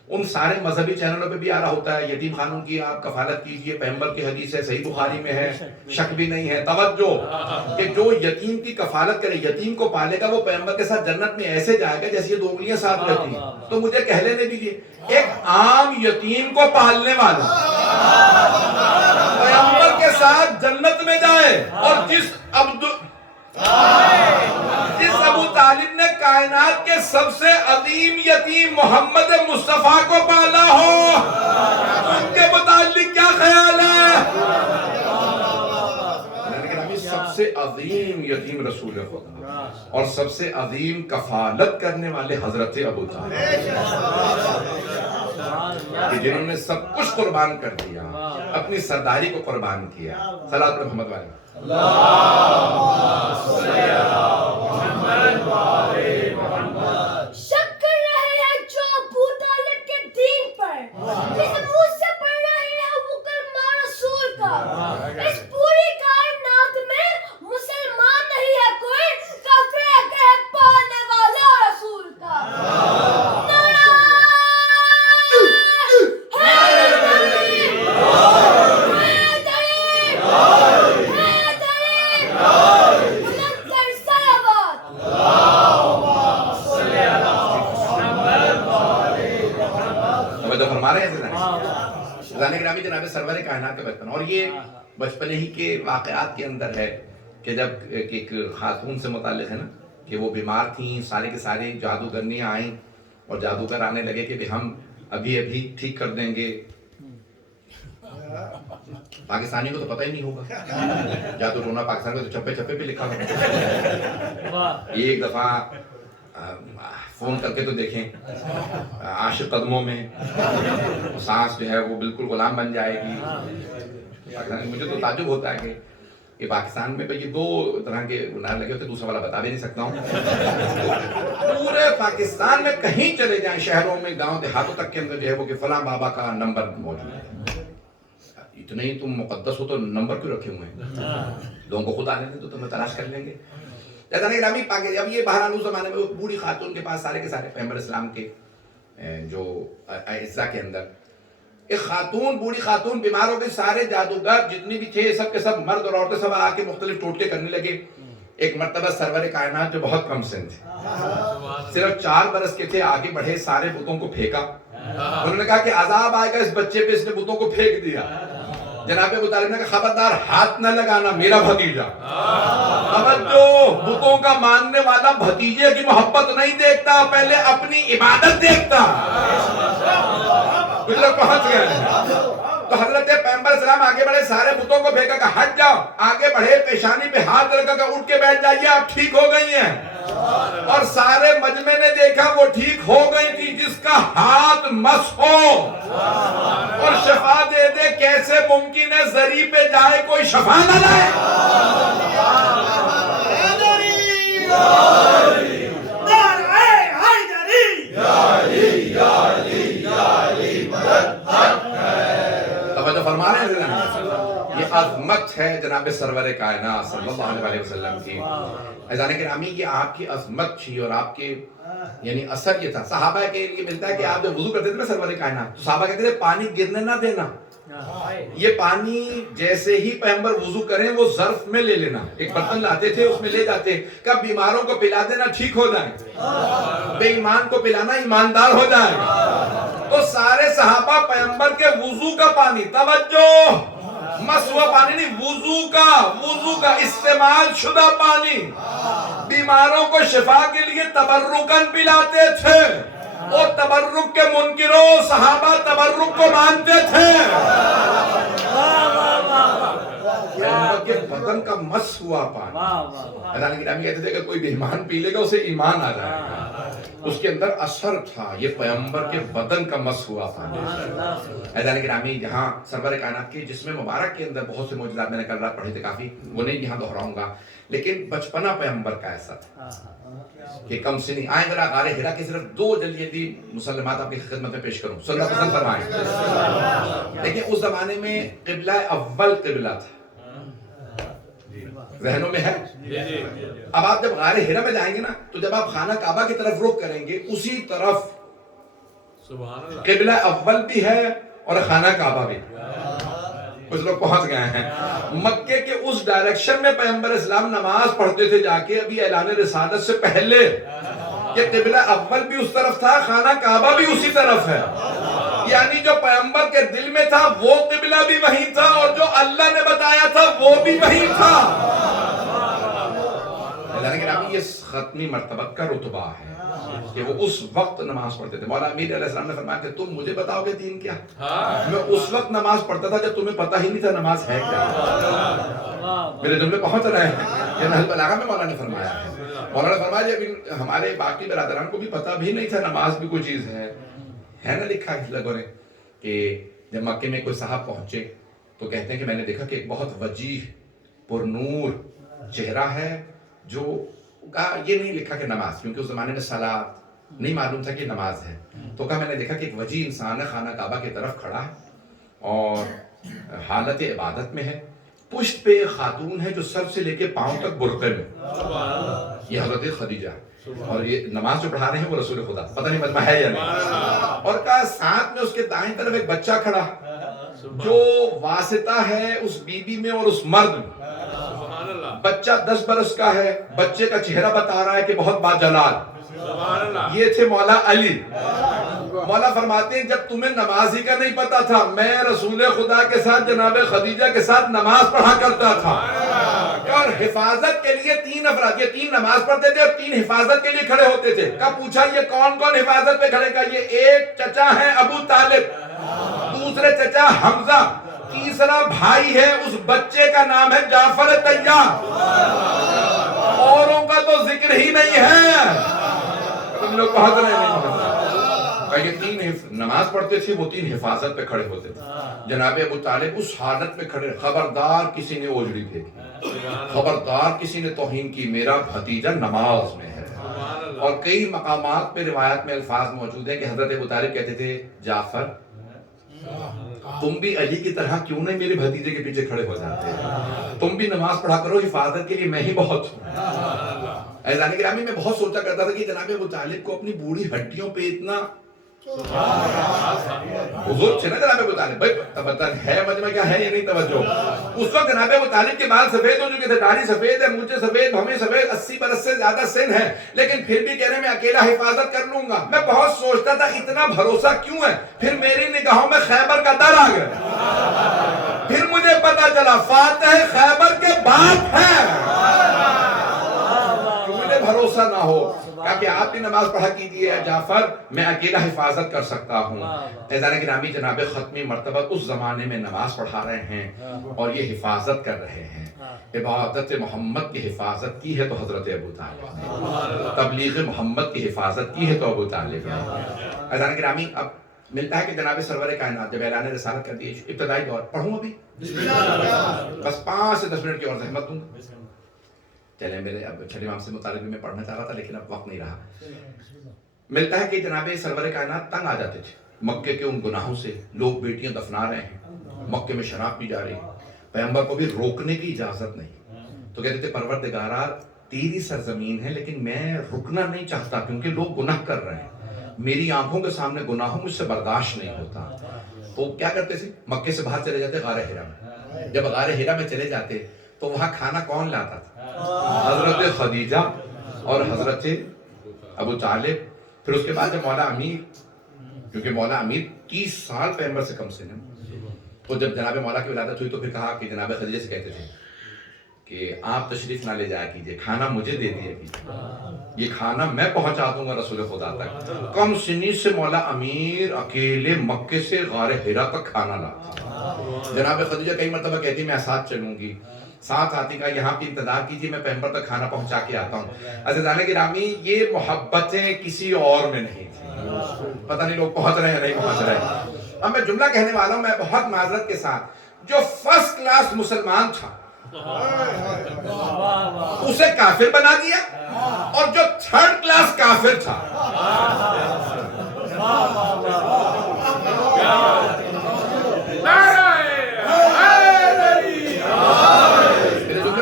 ان سارے مذہبی چینلوں پہ بھی آ رہا ہوتا ہے یتیم خانوں کی آپ کفالت کیجئے، پیغمبر کی حدیث ہے، صحیح بخاری میں ہے، شک بھی نہیں ہے۔ توجہ کہ جو یتیم کی کفالت کرے، یتیم کو پالے گا، وہ پیغمبر کے ساتھ جنت میں ایسے جائے گا جیسے یہ دو انگلیاں ساتھ رہتی ہیں۔ تو مجھے کہہ لینے دیجیے، ایک عام یتیم کو پالنے والا پیغمبر کے ساتھ جنت میں جائے، اور جس ابو طالب نے کائنات کے سب سے عظیم یتیم محمد مصطفیٰ کو پالا ہو، ان کے متعلق کیا خیال ہے؟ سب سے عظیم یتیم رسول خدا اور سب سے عظیم کفالت کرنے والے حضرت ابو طالب، کہ جنہوں نے سب کچھ قربان کر دیا، اپنی سرداری کو قربان کیا۔ صلوات محمد والے شک کر رہے ہیں جو ابو طالب کے دین پر، جس منہ سے پڑھ رہے ہیں وہ کلمہ رسول کا، اس پوری کائنات میں مسلمان نہیں ہے کوئی کافر کہ پانے والا رسول کا۔ گرامی جناب سرور کائنات کا بچپن، اور یہ بچپنے ہی کے واقعات کے اندر ہے کہ جب ایک خاتون سے متعلق ہے نا کہ وہ بیمار تھیں، سارے کے سارے جادوگرنیاں آئیں اور جادوگر آنے لگے کہ ہم ابھی ٹھیک کر دیں گے۔ پاکستانیوں کو تو پتہ ہی نہیں ہوگا جادو ٹونا پاکستان کو تو چپے چپے پہ لکھا ہوا، ایک دفعہ فون کر کے تو دیکھیں عاشق قدموں میں سانس جو ہے وہ بالکل غلام بن جائے گی۔ مجھے تو تعجب ہوتا ہے کہ پاکستان میں یہ دو طرح کے گناہ لگے ہوتے، دوسرا والا بتا بھی نہیں سکتا ہوں۔ پورے پاکستان میں کہیں چلے جائیں، شہروں میں، گاؤں دیہاتوں تک کے اندر جو ہے وہ کہ فلاں بابا کا نمبر موجود ہے۔ اتنے ہی تم مقدس ہو تو نمبر کیوں رکھے ہوئے ہیں؟ لوگوں کو خود آنے دیں تو تمہیں تلاش کر لیں گے۔ اب یہ بہرحال اس زمانے میں وہ بوڑھی خاتون کے پاس سارے کے سارے پیغمبر اسلام کے جو اعزا کے اندر ایک خاتون، بوڑھی خاتون بیمار ہو گئی، سارے جادوگر جتنی بھی تھے سب کے سب مرد اور عورتیں سب آ کے مختلف ٹوٹکے کرنے لگے۔ ایک مرتبہ سرور کائنات جو بہت کم سن تھے، صرف 4 برس کے تھے، آگے بڑھے، سارے بتوں کو پھینکا۔ انہوں نے کہا کہ عذاب آئے گا اس بچے پہ، اس نے بتوں کو پھینک دیا۔ جناب ابو طالب نے کہا خبردار ہاتھ نہ لگانا، میرا بھتیجا۔ توجہ، بتوں کا ماننے والا بھتیجے کی محبت نہیں دیکھتا، پہلے اپنی عبادت دیکھتا۔ کچھ لوگ پہنچ گئے ہیں۔ تو حضرت پیغمبر اسلام آگے بڑھے، سارے بتوں کو پھینکا کہ ہٹ جاؤ، آگے بڑھے، پیشانی پہ ہاتھ رکھا کہ اٹھ کے بیٹھ جائیے، آپ ٹھیک ہو گئی ہیں۔ اور سارے مجمع نے دیکھا وہ ٹھیک ہو گئی تھی، جس کا ہاتھ مس ہو اور شفا دے دے، کیسے ممکن ہے زری پہ جائے کوئی شفا نہ لائے؟ توجہ فرما رہے ہیں، یہ عظمت ہے جناب سرور کائنات صلی اللہ علیہ وسلم کی۔ عزیزان گرامی، یہ آپ کی عظمت تھی اور آپ کے یعنی اثر یہ تھا۔ صحابہ کے لیے ملتا ہے کہ آپ جب وضو کرتے تھے نا سرور کائنات، تو صحابہ کہتے تھے پانی گرنے نہ دینا، یہ پانی جیسے ہی پیغمبر وضو کریں وہ ظرف میں لے لینا، ایک برتن لاتے تھے اس میں لے جاتے، کب بیماروں کو پلا دینا ٹھیک ہو جائیں، بے ایمان کو پلانا ایماندار ہو جائے. تو سارے صحابہ پیغمبر کے وضو کا پانی، توجہ، مسوا پانی نہیں، وضو کا استعمال شدہ پانی بیماروں کو شفا کے لیے تبرکن پلاتے تھے. اور تبرک کے منکروں صحابہ تبرک کو مانتے تھے. پیغمبر کے بدن کا مس ہوا پانی، حضرت گرامی کہتے تھے کہ کوئی بیمان پی لے گا اسے ایمان آ جائے گا، اس کے اندر اثر تھا. یہ پیغمبر کے بدن کا مس ہوا پانی. حضرت گرامی جہاں سرور کائنات کے جسم مبارک کے اندر بہت سے معجزات میں نے کل رات پڑھے تھے کافی، وہ نہیں یہاں دہراؤں گا، لیکن بچپنا پیغمبر کا ایسا تھا کہ کم سنی. آئیں ذرا غار حرا کے صرف 2 جلدی مسلمات آپ کی خدمت میں پیش کروں، صلی اللہ علیہ وسلم فرمائیں. لیکن اس زمانے میں قبلہ اول قبلہ تھا، ذہنوں میں ہے. اب آپ جب غار حرا میں جائیں گے نا تو جب آپ خانہ کعبہ کی طرف رخ کریں گے اسی طرف قبلہ اول بھی ہے اور خانہ کعبہ بھی. کچھ لوگ پہنچ گئے ہیں. مکے کے اس ڈائریکشن میں پیغمبر اسلام نماز پڑھتے تھے جا کے ابھی اعلان رسالت سے پہلے، کہ قبلہ اول بھی اس طرف تھا، خانہ کعبہ بھی اسی طرف ہے. یعنی جو پیغمبر کے دل میں تھا وہ قبلہ بھی وہی تھا اور جو اللہ نے بتایا تھا وہ بھی وہی تھا. یہ ختمی مرتبت کا رتبہ ہے کہ وہ اس وقت نماز پڑھتے تھے. مولا امیر علیہ السلام نے فرمایا کہ تم مجھے بتاؤ گے دین کیا؟ میں اس وقت نماز پڑھتا تھا جب تمہیں پتہ ہی نہیں تھا نماز ہے کیا. میرے جملے پہنچ رہے ہیں. یہ نحل بلاغہ میں مولا نے فرمایا ہے. مولا نے فرمایا جب ہمارے باقی برادران کو بھی پتہ بھی نہیں تھا نماز بھی کوئی چیز ہے نا. لکھا ہے لوگوں نے کہ جب مکے میں کوئی صاحب پہنچے تو کہتے ہیں کہ میں نے دیکھا کہ ایک بہت وجیح پر نور چہرہ ہے جو کہا یہ نہیں لکھا کہ نماز، کیونکہ اس زمانے میں صلاۃ نہیں معلوم تھا کہ نماز ہے. تو کہا میں نے دیکھا کہ ایک وجیح انسان ہے، خانہ کعبہ کی طرف کھڑا ہے اور حالت عبادت میں ہے. پشت پہ ایک خاتون ہے جو سر سے لے کے پاؤں تک برقعے میں، یہ حضرت خدیجہ، اور یہ نماز جو پڑھا رہے ہیں وہ رسول خدا، پتہ نہیں مجمع ہے یا نہیں. اور کہا ساتھ میں اس کے دائیں طرف ایک بچہ کھڑا جو واسطہ ہے اس بی بی میں اور اس مرد میں. بچہ 10 برس کا ہے، بچے کا چہرہ بتا رہا ہے کہ بہت باجلال. یہ تھے مولا علی. مولا فرماتے ہیں جب تمہیں نماز ہی کا نہیں پتا تھا، میں رسول خدا کے ساتھ جناب خدیجہ کے ساتھ نماز پڑھا کرتا تھا. اور حفاظت کے لیے 3 افراد، یہ 3 نماز پڑھتے تھے اور 3 حفاظت کے لیے کھڑے ہوتے تھے. کب پوچھا یہ کون کون حفاظت پہ کھڑے کا؟ یہ ایک چچا ہے ابو طالب، دوسرے چچا حمزہ، تیسرا بھائی ہے اس بچے کا نام ہے جعفر طیار. اوروں کا تو ذکر ہی نہیں ہے. تم لوگ پہنچ رہے ہیں. یہ 3 نماز پڑھتے تھے، وہ 3 حفاظت پہ کھڑے ہوتے تھے. جناب ابو طالب اس حالت پہ کھڑے، خبردار کسی نے اوجڑی پھینکی، خبردار کسی نے توہین کی، میرا بھتیجا نماز میں ہے. اور کئی مقامات پہ روایات میں الفاظ موجود ہیں کہ حضرت ابو طالب کہتے تھے جعفر تم بھی علی کی طرح کیوں نہیں میرے بھتیجے کے پیچھے کھڑے ہو جاتے ہیں؟ تم بھی نماز پڑھا کرو، حفاظت کے لیے میں ہی بہت ہوں. اعزانی گرامی میں بہت سوچا کرتا تھا کہ جناب ابو طالب کو اپنی بوڑھی ہڈیوں پہ اتنا حضور تھے نا جناب ابو طالب. بھائی توجہ ہے مجمع کیا ہے یا نہیں توجہ؟ اس وقت جناب ابو طالب کے بال سفید ہو چکے تھے، داڑھی سفید ہے، مونچھیں سفید، بھویں سفید، 80 برس سے زیادہ سن ہے، لیکن پھر بھی کہہ رہے میں اکیلا حفاظت کر لوں گا. میں بہت سوچتا تھا اتنا بھروسہ کیوں ہے؟ پھر میری نگاہوں میں خیبر کا در آ گیا. پھر مجھے پتا چلا فاتح خیبر کے باپ ہیں. مجھے بھروسہ نہ ہو کہ آپ بھی نماز پڑھا کیجئے جعفر، میں اکیلا حفاظت کر سکتا ہوں. اعزان گرامی جناب ختمی مرتبہ اس زمانے میں نماز پڑھا رہے ہیں اور یہ حفاظت کر رہے ہیں. عبادت محمد کی حفاظت کی ہے تو حضرت ابو طالب نے، تبلیغ محمد کی حفاظت کی ہے تو ابو طالب نے. اعزان گرامی اب ملتا ہے کہ جناب سرور کائنات جب اعلان رسالت کر دیے، ابتدائی دور پڑھوں ابھی بس 5 سے 10 منٹ کی اور زحمت دوں. چلیں میرے اب چھٹے امام سے متعلق بھی میں پڑھنا چاہ رہا تھا لیکن اب وقت نہیں رہا. ملتا ہے کہ جناب سرور کائنات تنگ آ جاتے تھے مکے کے ان گناہوں سے. لوگ بیٹیاں دفنا رہے ہیں، مکے میں شراب پی جا رہی ہے، پیغمبر کو بھی روکنے کی اجازت نہیں. تو کہتے تھے پروردگارا تیری سرزمین ہے لیکن میں رکنا نہیں چاہتا کیونکہ لوگ گناہ کر رہے ہیں، میری آنکھوں کے سامنے گناہوں مجھ سے برداشت نہیں ہوتا. تو کیا کرتے تھے؟ مکے سے باہر چلے جاتے غار ہرا میں. جب غار ہرا میں چلے جاتے تو وہاں کھانا کون لاتا تھا؟ حضرت خدیجہ اور حضرت ابو طالب. پھر اس کے بعد جب مولا امیر، کیونکہ مولا امیر 30 سال پیغمبر سے کم سے ہیں، تو جب جناب مولا کی ولادت ہوئی تو پھر کہا کہ جناب خدیجہ سے کہتے تھے کہ آپ تشریف نہ لے جایا کیجئے، کھانا مجھے دے دیا کیجئے، یہ کھانا میں پہنچا دوں گا رسول خدا تک. کم سنی سے مولا امیر اکیلے مکے سے غار ہرا تک کھانا لاتا. جناب خدیجہ کئی مرتبہ کہتی میں ساتھ چلوں گی، ساتھ آتی کا یہاں پہ انتظار کیجیے میں پیغمبر تک کھانا پہنچا کے آتا ہوں. عزیزان گرامی، یہ محبتیں کسی اور میں نہیں تھی. پتہ نہیں لوگ پہنچ رہے ہیں نہیں پہنچ رہے ہیں. اب میں جملہ کہنے والا ہوں میں بہت معذرت کے ساتھ، جو فرسٹ کلاس مسلمان تھا اسے کافر بنا دیا، اور جو تھرڈ کلاس کافر تھا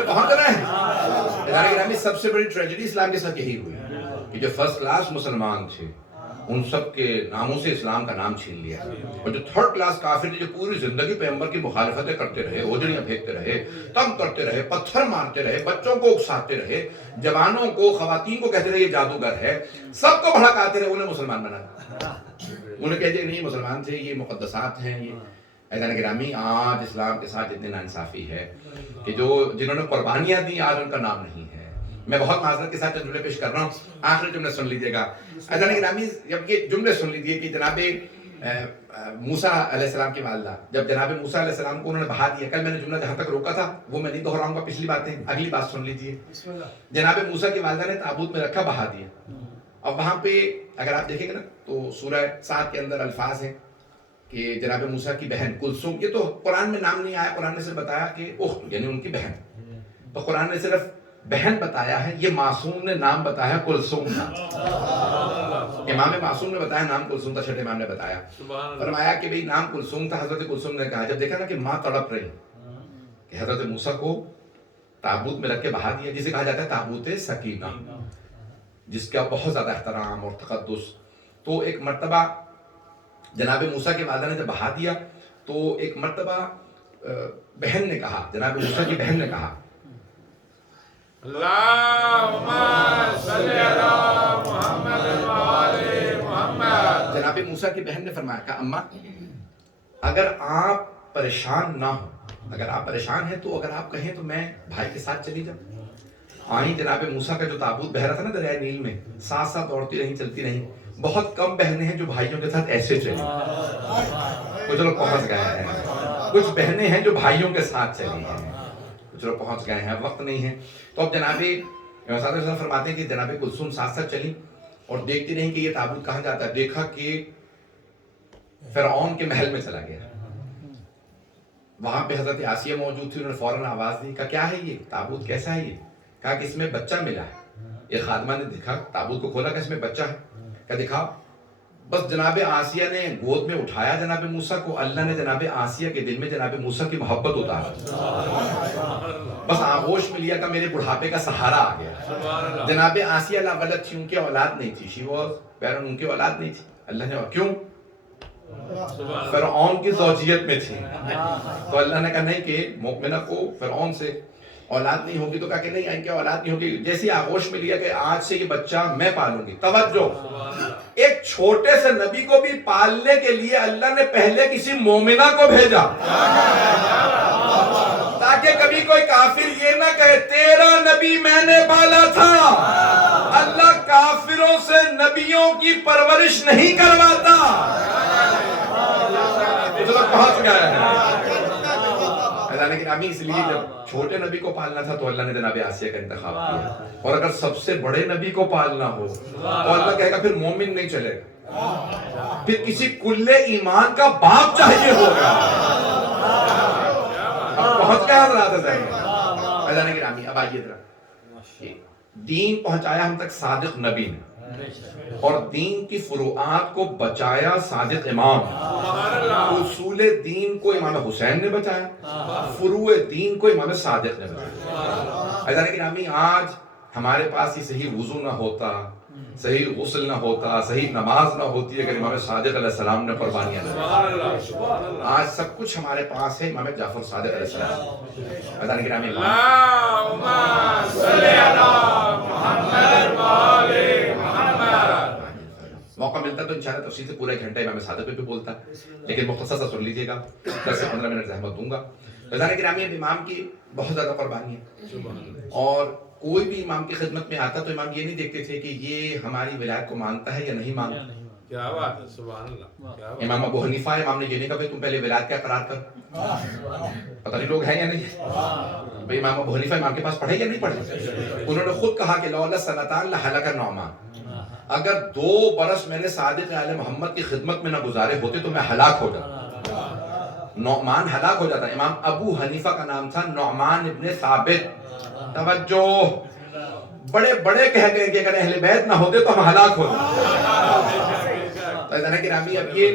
پہنچ رہے ہیں. سب سے بڑی ٹریجڈی اسلام کے ساتھ یہی ہوئی کہ جو فرسٹ کلاس مسلمان تھے ان سب کے ناموں سے اسلام کا نام چھین لیا، اور جو تھرڈ کلاس کافر تھے جو پوری زندگی پیغمبر کی مخالفتیں کرتے رہے، اوجڑیاں پھینکتے رہے، تنگ کرتے رہے، پتھر مارتے رہے، بچوں کو اکساتے رہے، جوانوں کو، خواتین کو کہتے رہے یہ جادوگر ہے، سب کو بھڑکاتے رہے، انہیں مسلمان بنا دیا. انہیں کہتے ہیں نہیں مسلمان تھے، یہ مقدسات ہیں. یہ عزیزان گرامی، آج اسلام کے ساتھ اتنی ناانصافی ہے کہ جنہوں نے قربانیاں دی آج ان کا نام نہیں ہے. میں بہت معذرت کے ساتھ جملے پیش کر رہا ہوں، آخری جملے سن لیجئے گا. عزیزان گرامی، جب یہ جملے سن لیجئے کہ جناب موسیٰ علیہ السلام کی والدہ، جب جناب موسیٰ علیہ السلام کو انہوں نے بہا دیا، کل میں نے جملہ جہاں تک روکا تھا وہ میں نہیں دہراؤں گا، پچھلی باتیں اگلی بات سن لیجئے. جناب موسیٰ کی والدہ نے تابوت میں رکھا، بہا دیا. اب وہاں پہ اگر آپ دیکھیں گے نا تو سورہ 7 کے اندر الفاظ ہیں کہ جناب موسیٰ کی بہن کلثوم، یہ تو قرآن میں نام نہیں آیا، قرآن نے صرف بتایا کہ اخت یعنی ان کی بہن، تو قرآن نے صرف بہن بتایا ہے. یہ معصوم نے نام بتایا کلثوم تھا. امام معصوم نے بتایا نام کلثوم تھا، چھٹے امام نے بتایا، فرمایا کہ بھئی نام کلثوم تھا. حضرت کلثوم نے کہا جب دیکھا نا کہ ماں تڑپ رہی کہ حضرت موسیٰ کو تابوت میں رکھ کے بہا دیا، جسے کہا جاتا ہے تابوت سکینہ، جس کا بہت زیادہ احترام اور تقدس. تو ایک مرتبہ جناب موسیٰ کے والدہ نے جب بہا دیا تو ایک مرتبہ بہن نے کہا، جناب موسیٰ کی بہن نے کہا اللہم صلی علی محمد وآل محمد. جناب موسیٰ کی بہن نے فرمایا کہ اماں اگر آپ پریشان نہ ہو، اگر آپ پریشان ہیں تو اگر آپ کہیں تو میں بھائی کے ساتھ چلی جاؤں. آئیں جناب موسیٰ کا جو تابوت بہ رہا تھا نا دریائے نیل میں، ساتھ ساتھ دوڑتی رہیں، چلتی رہیں. بہت کم بہنیں ہیں جو بھائیوں کے ساتھ ایسے چلی، کچھ لوگ پہنچ گئے ہیں. کچھ بہنیں ہیں جو بھائیوں کے ساتھ چلی ہیں، کچھ لوگ پہنچ گئے ہیں، وقت نہیں ہے. تو اب جناب صاحب فرماتے ہیں کہ جناب کلثوم ساتھ ساتھ چلی اور دیکھتی رہیں کہ یہ تابوت کہاں جاتا ہے. دیکھا کہ فرعون کے محل میں چلا گیا. وہاں پہ حضرت آسیہ موجود تھی، انہوں نے فوراً آواز دی، کہا کیا ہے یہ تابوت، کیسا ہے یہ؟ کہا کہ اس میں بچہ ملا ہے. ایک خادمہ نے دیکھا تابوت کو کھولا کہ اس میں بچہ ہے. کہا دکھاؤ. بس جناب آسیہ نے گود میں اٹھایا جناب موسیٰ کو. اللہ نے جناب آسیہ کے دل میں جناب موسیٰ کی محبت اتارا. بس آغوش میں لیا کہ میرے بڑھاپے کا سہارا آ گیا. جناب آسیہ لاغلط تھی، ان کی اولاد نہیں تھی. شی واز بیرن، ان کی اولاد نہیں تھی. اللہ نے کیوں؟ فرعون کی زوجیت میں تھی. تو اللہ نے کہا نہیں کہ مومنہ کو فرعون سے اولاد نہیں ہوگی، تو کہا کہ نہیں ان کے اولاد نہیں ہوگی. جیسی آغوش میں لیا کہ آج سے یہ بچہ میں پالوں گی. توجہ، ایک چھوٹے سے نبی کو بھی پالنے کے لیے اللہ نے پہلے کسی مومنہ کو بھیجا تاکہ کبھی کوئی کافر یہ نہ کہے تیرا نبی میں نے پالا تھا. اللہ کافروں سے نبیوں کی پرورش نہیں کرواتا. پہنچ گیا ہے. لیکن ابھی اس لیے جب چھوٹے نبی کو پالنا تھا تو اللہ نے جناب آسیہ کا انتخاب کیا. اور اگر سب سے بڑے نبی کو پالنا ہو تو اللہ کہے گا پھر مومن نہیں چلے گا، پھر کسی کلے ایمان کا باپ چاہیے ہوگا. پہنچ گیا حضرات ہے. اللہ نے گرامی اب آئیے ذرا، دین پہنچایا ہم تک صادق نبی نے، اور دین کی فروعات کو بچایا صادق امام. اصول دین کو امام حسین نے بچایا، فروع دین کو امام صادق نے بچایا. عزیزان گرامی، آج ہمارے پاس یہ صحیح وضو نہ ہوتا، صحیح غسل نہ ہوتا، صحیح نماز نہ ہوتی اگر امام صادق علیہ السلام نے قربانیاں نہ. آج سب کچھ ہمارے پاس ہے امام جعفر صادق علیہ السلام. اذان گرامی اللہم صلی علی محمد و آل محمد. موقع ملتا تو انشاءاللہ تفصیل سے پورا ایک گھنٹہ امام صادق پہ بھی بولتا، لیکن مختصر سا سن لیجیے گا، 10 سے 15 منٹ زحمت دوں گا. اذان گرامی امام کی بہت زیادہ قربانی ہے، اور کوئی بھی امام کی خدمت میں آتا تو امام یہ نہیں دیکھتے تھے کہ یہ ہماری ولایت کو مانتا ہے یا نہیں مانتا. کیا بات ہے، سبحان اللہ. کیا بات. امام ابو حنیفہ امام نے یہ نہیں کہا کہ تم پہلے ولایت کا اقرار کر. پتہ نہیں لوگ ہیں یا نہیں. بھئی امام ابو حنیفہ امام کے پاس پڑھے یا نہیں پڑھے. انہوں نے خود کہا کہ لولا سنتان لہلک نعمان، اگر 2 برس میں نے صادق آل محمد کی خدمت میں نہ گزارے ہوتے تو میں ہلاک ہو جاتا. نعمان ہلاک ہو جاتا. امام ابو حنیفہ کا نام تھا نعمان ابن ثابت. توجہ، بڑے بڑے کہہ گئے کہ اگر اہل بیت نہ ہوتے تو ہم ہلاک ہو جاتے. گرامی اب یہ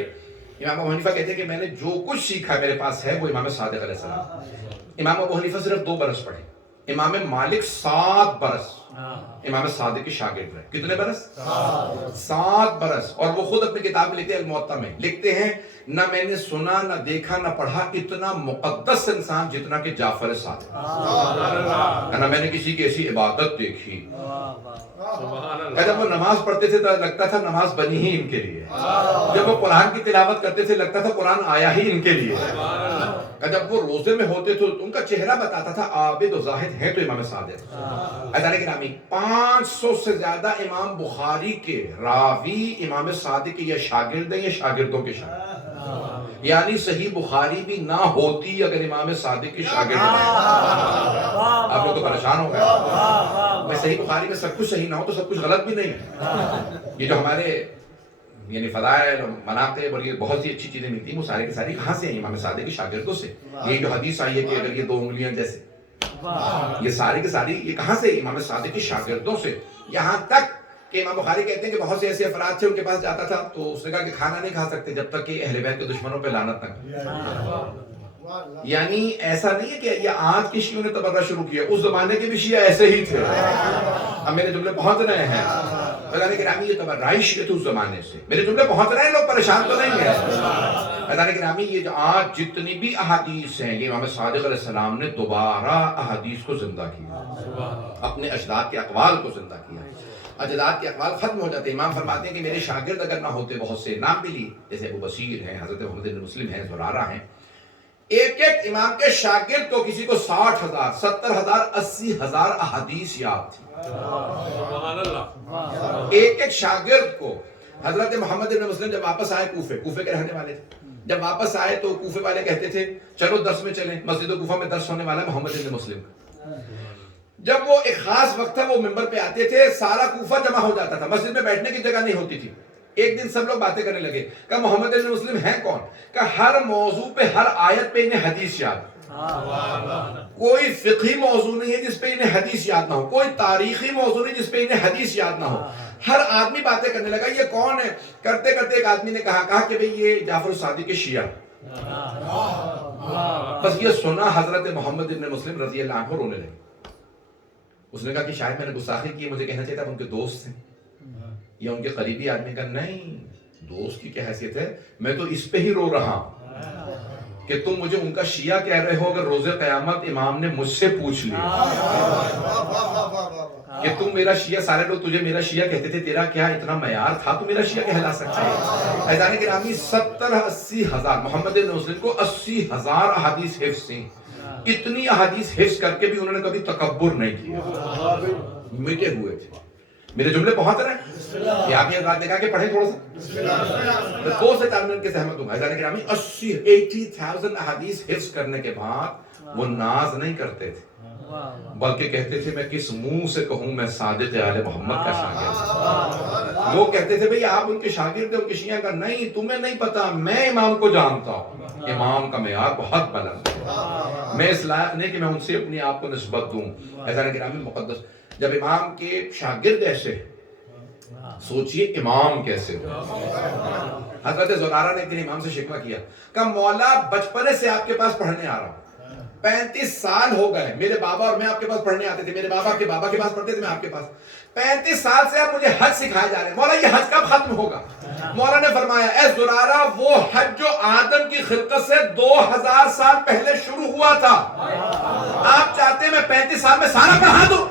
امام ابو حنیفہ کہتے ہیں کہ میں نے جو کچھ سیکھا میرے پاس ہے وہ امام صادق علیہ السلام. امام ابو حنیفہ صرف 2 برس پڑھے. امام مالک 7 برس امام صادق کے شاگرد رہے. کتنے برس؟ 7 برس. اور وہ خود اپنی کتاب میں لکھتے ہیں الموطا میں لکھتے ہیں نہ میں نے سنا نہ دیکھا نہ پڑھا اتنا مقدس انسان جتنا کہ جعفر صادق. نہ میں نے کسی کی ایسی عبادت دیکھی. جب وہ نماز پڑھتے تھے تو لگتا تھا نماز بنی ہی ان کے لیے. جب وہ قرآن کی تلاوت کرتے تھے لگتا تھا قرآن آیا ہی ان کے لیے. جب وہ روزے میں ہوتے تو ان کا چہرہ بتاتا تھا عابد و زاہد ہے تو امام صادق. عزیزان گرامی 500 سے زیادہ امام بخاری کے راوی امام صادق کے یا شاگرد ہیں یا شاگردوں کے شاگرد. یعنی صحیح بخاری بھی نہ ہوتی اگر امام صادق کے شاگرد نہ. آپ لوگ تو پریشان ہو گئے. میں صحیح بخاری میں سب کچھ صحیح نہ ہو تو سب کچھ غلط بھی نہیں ہے. یہ جو ہمارے یعنی فضائل اور مناقب اور یہ بہت سی اچھی چیزیں ملتی ہیں وہ سارے کی ساری کہاں سے ہیں؟ امام صادق کے شاگردوں سے. یہ جو حدیث آئی ہے کہ اگر یہ 2 انگلیاں جیسے، یہ ساری کی ساری یہ کہاں سے؟ امام صادق کے شاگردوں سے. یہاں تک کہ امام بخاری کہتے ہیں کہ بہت سے ایسے افراد تھے ان کے پاس جاتا تھا تو اس نے کہا کہ کھانا نہیں کھا سکتے جب تک کہ اہل بیت کے دشمنوں پہ لعنت نہ کریں. یعنی ایسا نہیں ہے کہ یہ آج کی شیعوں نے تبرہ شروع کیا، اس زمانے کے بھی شیعہ ایسے ہی تھے. اب میرے جملے پہنچ رہے ہیں. اذان گرامی یہ تبرہ شیعہ تھے اس زمانے سے. میرے جملے پہنچ رہے ہیں، لوگ پریشان تو نہیں ہیں. اذان گرامی یہ جو آج جتنی بھی احادیث ہیں یہ امام صادق علیہ السلام نے دوبارہ احادیث کو زندہ کیا، اپنے اجداد کے اقوال کو زندہ کیا. اجداد کے اقوال ختم ہو جاتے. امام فرماتے ہیں کہ میرے شاگرد اگر نہ ہوتے، بہت سے نام بھی لی جیسے ابو بصیر ہیں، حضرت محمد بن مسلم ہیں، زرارہ ہیں، ایک ایک امام کے شاگرد کو کسی کو 60,000 70,000 80,000 احادیث یاد تھی. ایک ایک شاگرد کو. حضرت محمد بن مسلم جب واپس آئے کوفے کے رہنے والے تھے، جب واپس آئے تو کوفے والے کہتے تھے چلو درس میں چلیں، مسجد کوفہ میں درس ہونے والا ہے محمد بن مسلم کا. جب وہ ایک خاص وقت تھا وہ منبر پہ آتے تھے، سارا کوفہ جمع ہو جاتا تھا، مسجد میں بیٹھنے کی جگہ نہیں ہوتی تھی. ایک دن سب لوگ باتیں کرنے لگے کہ محمد بن مسلم ہیں کون؟ کہ ہر موضوع پہ ہر آیت پہ انہیں حدیث یاد. کوئی فقہی موضوع نہیں ہے جس پہ انہیں حدیث یاد نہ ہو، کوئی تاریخی موضوع نہیں جس پہ انہیں حدیث یاد نہ ہو. ہر آدمی باتیں کرنے لگا یہ کون ہے؟ کرتے کرتے ایک آدمی نے کہا کہ بھئی یہ جعفر الصادق کے شیعہ. بس یہ سنا حضرت محمد بن مسلم رضی اللہ عنہ رونے لگے. اس نے کہا کہ شاید میں نے گستاخی کی، مجھے کہنا چاہیے تھا ان کے دوست ہیں یا ان کے قریبی آدمی کا. نہیں، دوست کی کیا حیثیت ہے، میں تو اس پہ ہی رو رہا ہوں کہ تم مجھے ان کا شیعہ کہہ رہے ہو. اگر روز قیامت امام نے مجھ سے پوچھ لیا کہ تم میرا شیعہ، سارے لوگ تجھے میرا شیعہ کہتے تھے، تیرا کیا اتنا معیار تھا تو میرا شیعہ کہلا سکتا ہے؟ عزیزان گرامی 70-80,000 محمد بن مسلم کو 80,000 احادیث حفظ تھیں. اتنی احادیث حفظ کر کے بھی انہوں نے کبھی تکبر نہیں کیا، مٹے ہوئے تھے. میرے جملے پہنچ رہے ہیں؟ یہ آگے رات دیکھا کہ پڑھیں تھوڑا سا. 2 سے 4 منٹ کے سہمت ہوں. عزیزان گرامی 80,000 احادیث حفظ کرنے کے بعد وہ ناز نہیں کرتے تھے بلکہ کہتے تھے میں کس منہ سے کہوں میں صادق آل محمد کا شاگرد. لوگ کہتے تھے بھئی آپ ان کے شاگرد ہیں، ان کے شیعہ کا. نہیں، تمہیں نہیں پتا، میں امام کو جانتا ہوں. امام کا معیار بہت بلند ہے، میں اس لائق نہیں کہ میں ان سے اپنی آپ کو نسبت دوں. عزیزان گرامی مقدس جب امام کے شاگرد ایسے سوچئے امام کیسے ہو. حضرت زرارہ نے ایک دن امام سے شکوہ کیا کہ مولا بچپنے سے آپ کے پاس پڑھنے آ رہا ہوں، 35 سال ہو گئے، میرے بابا اور میں آپ کے پاس پڑھنے آتے تھے، میرے بابا کے بابا کے پاس پڑھتے تھے، میں آپ کے پاس 35 سال سے آپ مجھے حج سکھائے جا رہے ہیں، مولا یہ حج کب ختم ہوگا؟ مولا نے فرمایا اے زرارہ وہ حج جو آدم کی خلقت سے 2000 سال پہلے شروع ہوا تھا، آپ چاہتے ہیں میں 35 سال میں سارا پڑھا دوں؟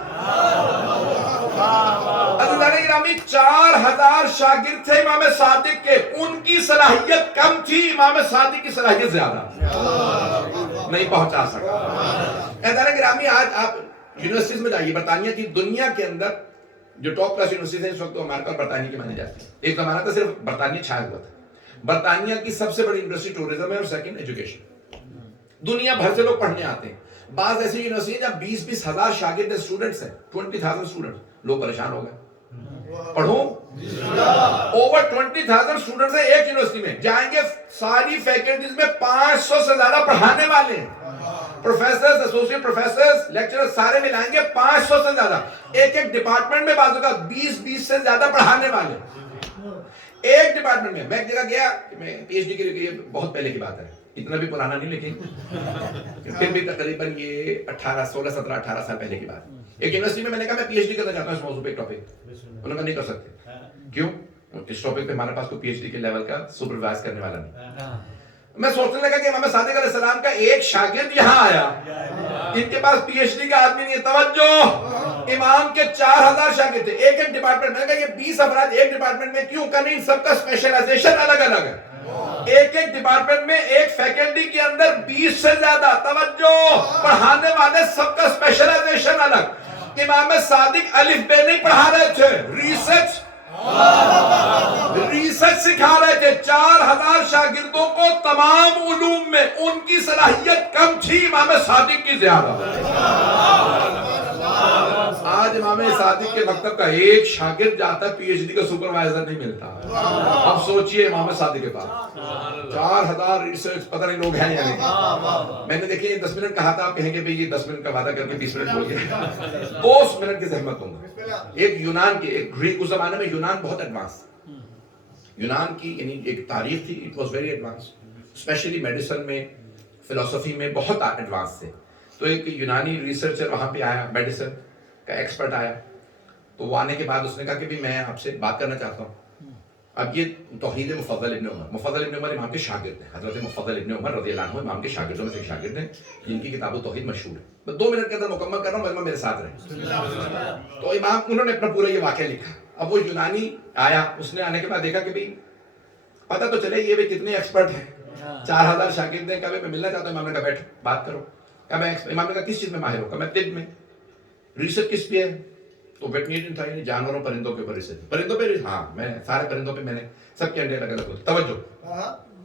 عزیزان گرامی 4000 شاگرد تھے امام صادق کے، ان کی صلاحیت کم تھی، امام صادق کی صلاحیت زیادہ، نہیں پہنچا سکا۔ عزیزان گرامی آج آپ یونیورسٹیز میں جائیے، برطانیہ کی دنیا کے اندر جو ٹاپ کلاس یونیورسٹیز ہیں اس وقت امریکہ اور برطانیہ کی مانی جاتی ہے۔ ایک زمانہ تھا صرف برطانیہ چھایا ہوا تھا۔ برطانیہ کی سب سے بڑی یونیورسٹی ٹورزم ہے اور سیکنڈ ایجوکیشن، دنیا بھر سے لوگ پڑھنے آتے ہیں۔ بعض ایسی یونیورسٹی ہیں جہاں 20-20 ہزار شاگرد اسٹوڈنٹس ہیں، 20,000 اسٹوڈنٹس، لوگ پریشان ہو گئے، پڑھوں اوور 20,000 اسٹوڈنٹس ہیں ایک یونیورسٹی میں، جائیں گے ساری فیکلٹیز میں 500 سے زیادہ پڑھانے والے ہیں، پروفیسرز، ایسوسیٹ پروفیسرز، لیکچرز سارے ملائیں گے 500 سے زیادہ، ایک ایک ڈپارٹمنٹ میں بعض اوقات 20 سے زیادہ پڑھانے والے ایک ڈپارٹمنٹ میں۔ میں ایک جگہ گیا، میں پی ایچ ڈی کے لیے، بہت پہلے کی بات ہے، اتنا بھی پرانا نہیں لیکن پھر بھی تقریباً یہ 18 سال پہلے کی بات۔ ایک یونیورسٹی میں میں نے کہا میں پی ایچ ڈی کرنا چاہتا ہوں اس موضوع پہ ایک ٹاپک، انہوں نے کہا نہیں کر سکتے۔ کیوں؟ اس ٹاپک پہ ہمارے پاس کوئی پی ایچ ڈی کے لیول کا سپروائز کرنے والا نہیں۔ میں سوچنے لگا کہ امام صادق علیہ السلام کا ایک شاگرد یہاں آیا، ان کے پاس پی ایچ ڈی کا آدمی نہیں ہے۔ توجہ، امام کے 4000 شاگرد تھے ایک ایک ڈپارٹمنٹ میں، یہ 20 افراد ایک ڈپارٹمنٹ میں کیوں؟ کہ نہیں، سب کا اسپیشلائزیشن الگ الگ ہے، ایک ایک ڈپارٹمنٹ میں ایک فیکلٹی کے اندر 20 سے زیادہ، توجہ، پڑھانے والے سب کا اسپیشلائزیشن الگ۔ امام صادق الف بے نہیں پڑھا رہے تھے، ریسرچ سکھا رہے تھے۔ 4000 شاگردوں کو تمام علوم میں ان کی صلاحیت کم تھی، امام صادق کی زیادہ۔ آج امام صادق کے مکتب کا ایک شاگرد جاتا ہے، پی ایچ ڈی کا سپروائزر نہیں ملتا۔ اب سوچئے امام صادق کے پاس 4000 ریسرچ، پتہ نہیں لوگ ہیں یا نہیں۔ میں نے دیکھیں 10 منٹ کہا تھا، آپ کہیں گے بھئی یہ 10 منٹ کا وعدہ کر کے 20 منٹ بول گیا، 2 منٹ کی زحمت دوں گا۔ ایک یونان کے، ایک گریک، اس زمانے میں یونان بہت ایڈوانس، یونان کی یعنی ایک تاریخ تھی، it was very advance, especially medicine میں، فلسفی میں بہت ایڈوانس تھے۔ تو ایک یونانی ریسرچر وہاں پہ آیا، میڈیسن کا ایکسپرٹ آیا، تو وہ آنے کے بعد اس نے کہا کہ بھی میں آپ سے بات کرنا چاہتا ہوں۔ اب یہ توحید مفضل ابن عمر، مفضل ابن عمر امام کے شاگرد ہیں، حضرت مفضل ابن عمر رضی اللہ عنہ امام کے شاگردوں میں سے ایک شاگرد ہیں جن کی کتاب توحید مشہور ہے۔ میں 2 منٹ کے اندر مکمل کر رہا ہوں، میرے ساتھ رہیں۔ تو امام، انہوں نے اپنا پورا یہ واقعہ لکھا۔ اب وہ یونانی آیا، اس نے آنے کے بعد دیکھا کہ بھی پتہ تو چلے یہ بھی کتنے ایکسپرٹ ہیں، 4000 شاگرد ہیں۔ کہا میں ملنا چاہتا ہوں۔ امام نے کہا بیٹھ بات کرو۔ کہا میں، امام نے کہا کس چیز میں ماہر ہو؟ کہا میں طب میں۔ ریسرچ کس پہ ہے؟ تو ویٹرینرین تھا، یعنی جانوروں پرندوں کے اوپر ریسرچ۔ پرندوں پہ؟ ہاں، میں سارے پرندوں پہ، میں نے سب کے انڈے الگ الگ ہوتے۔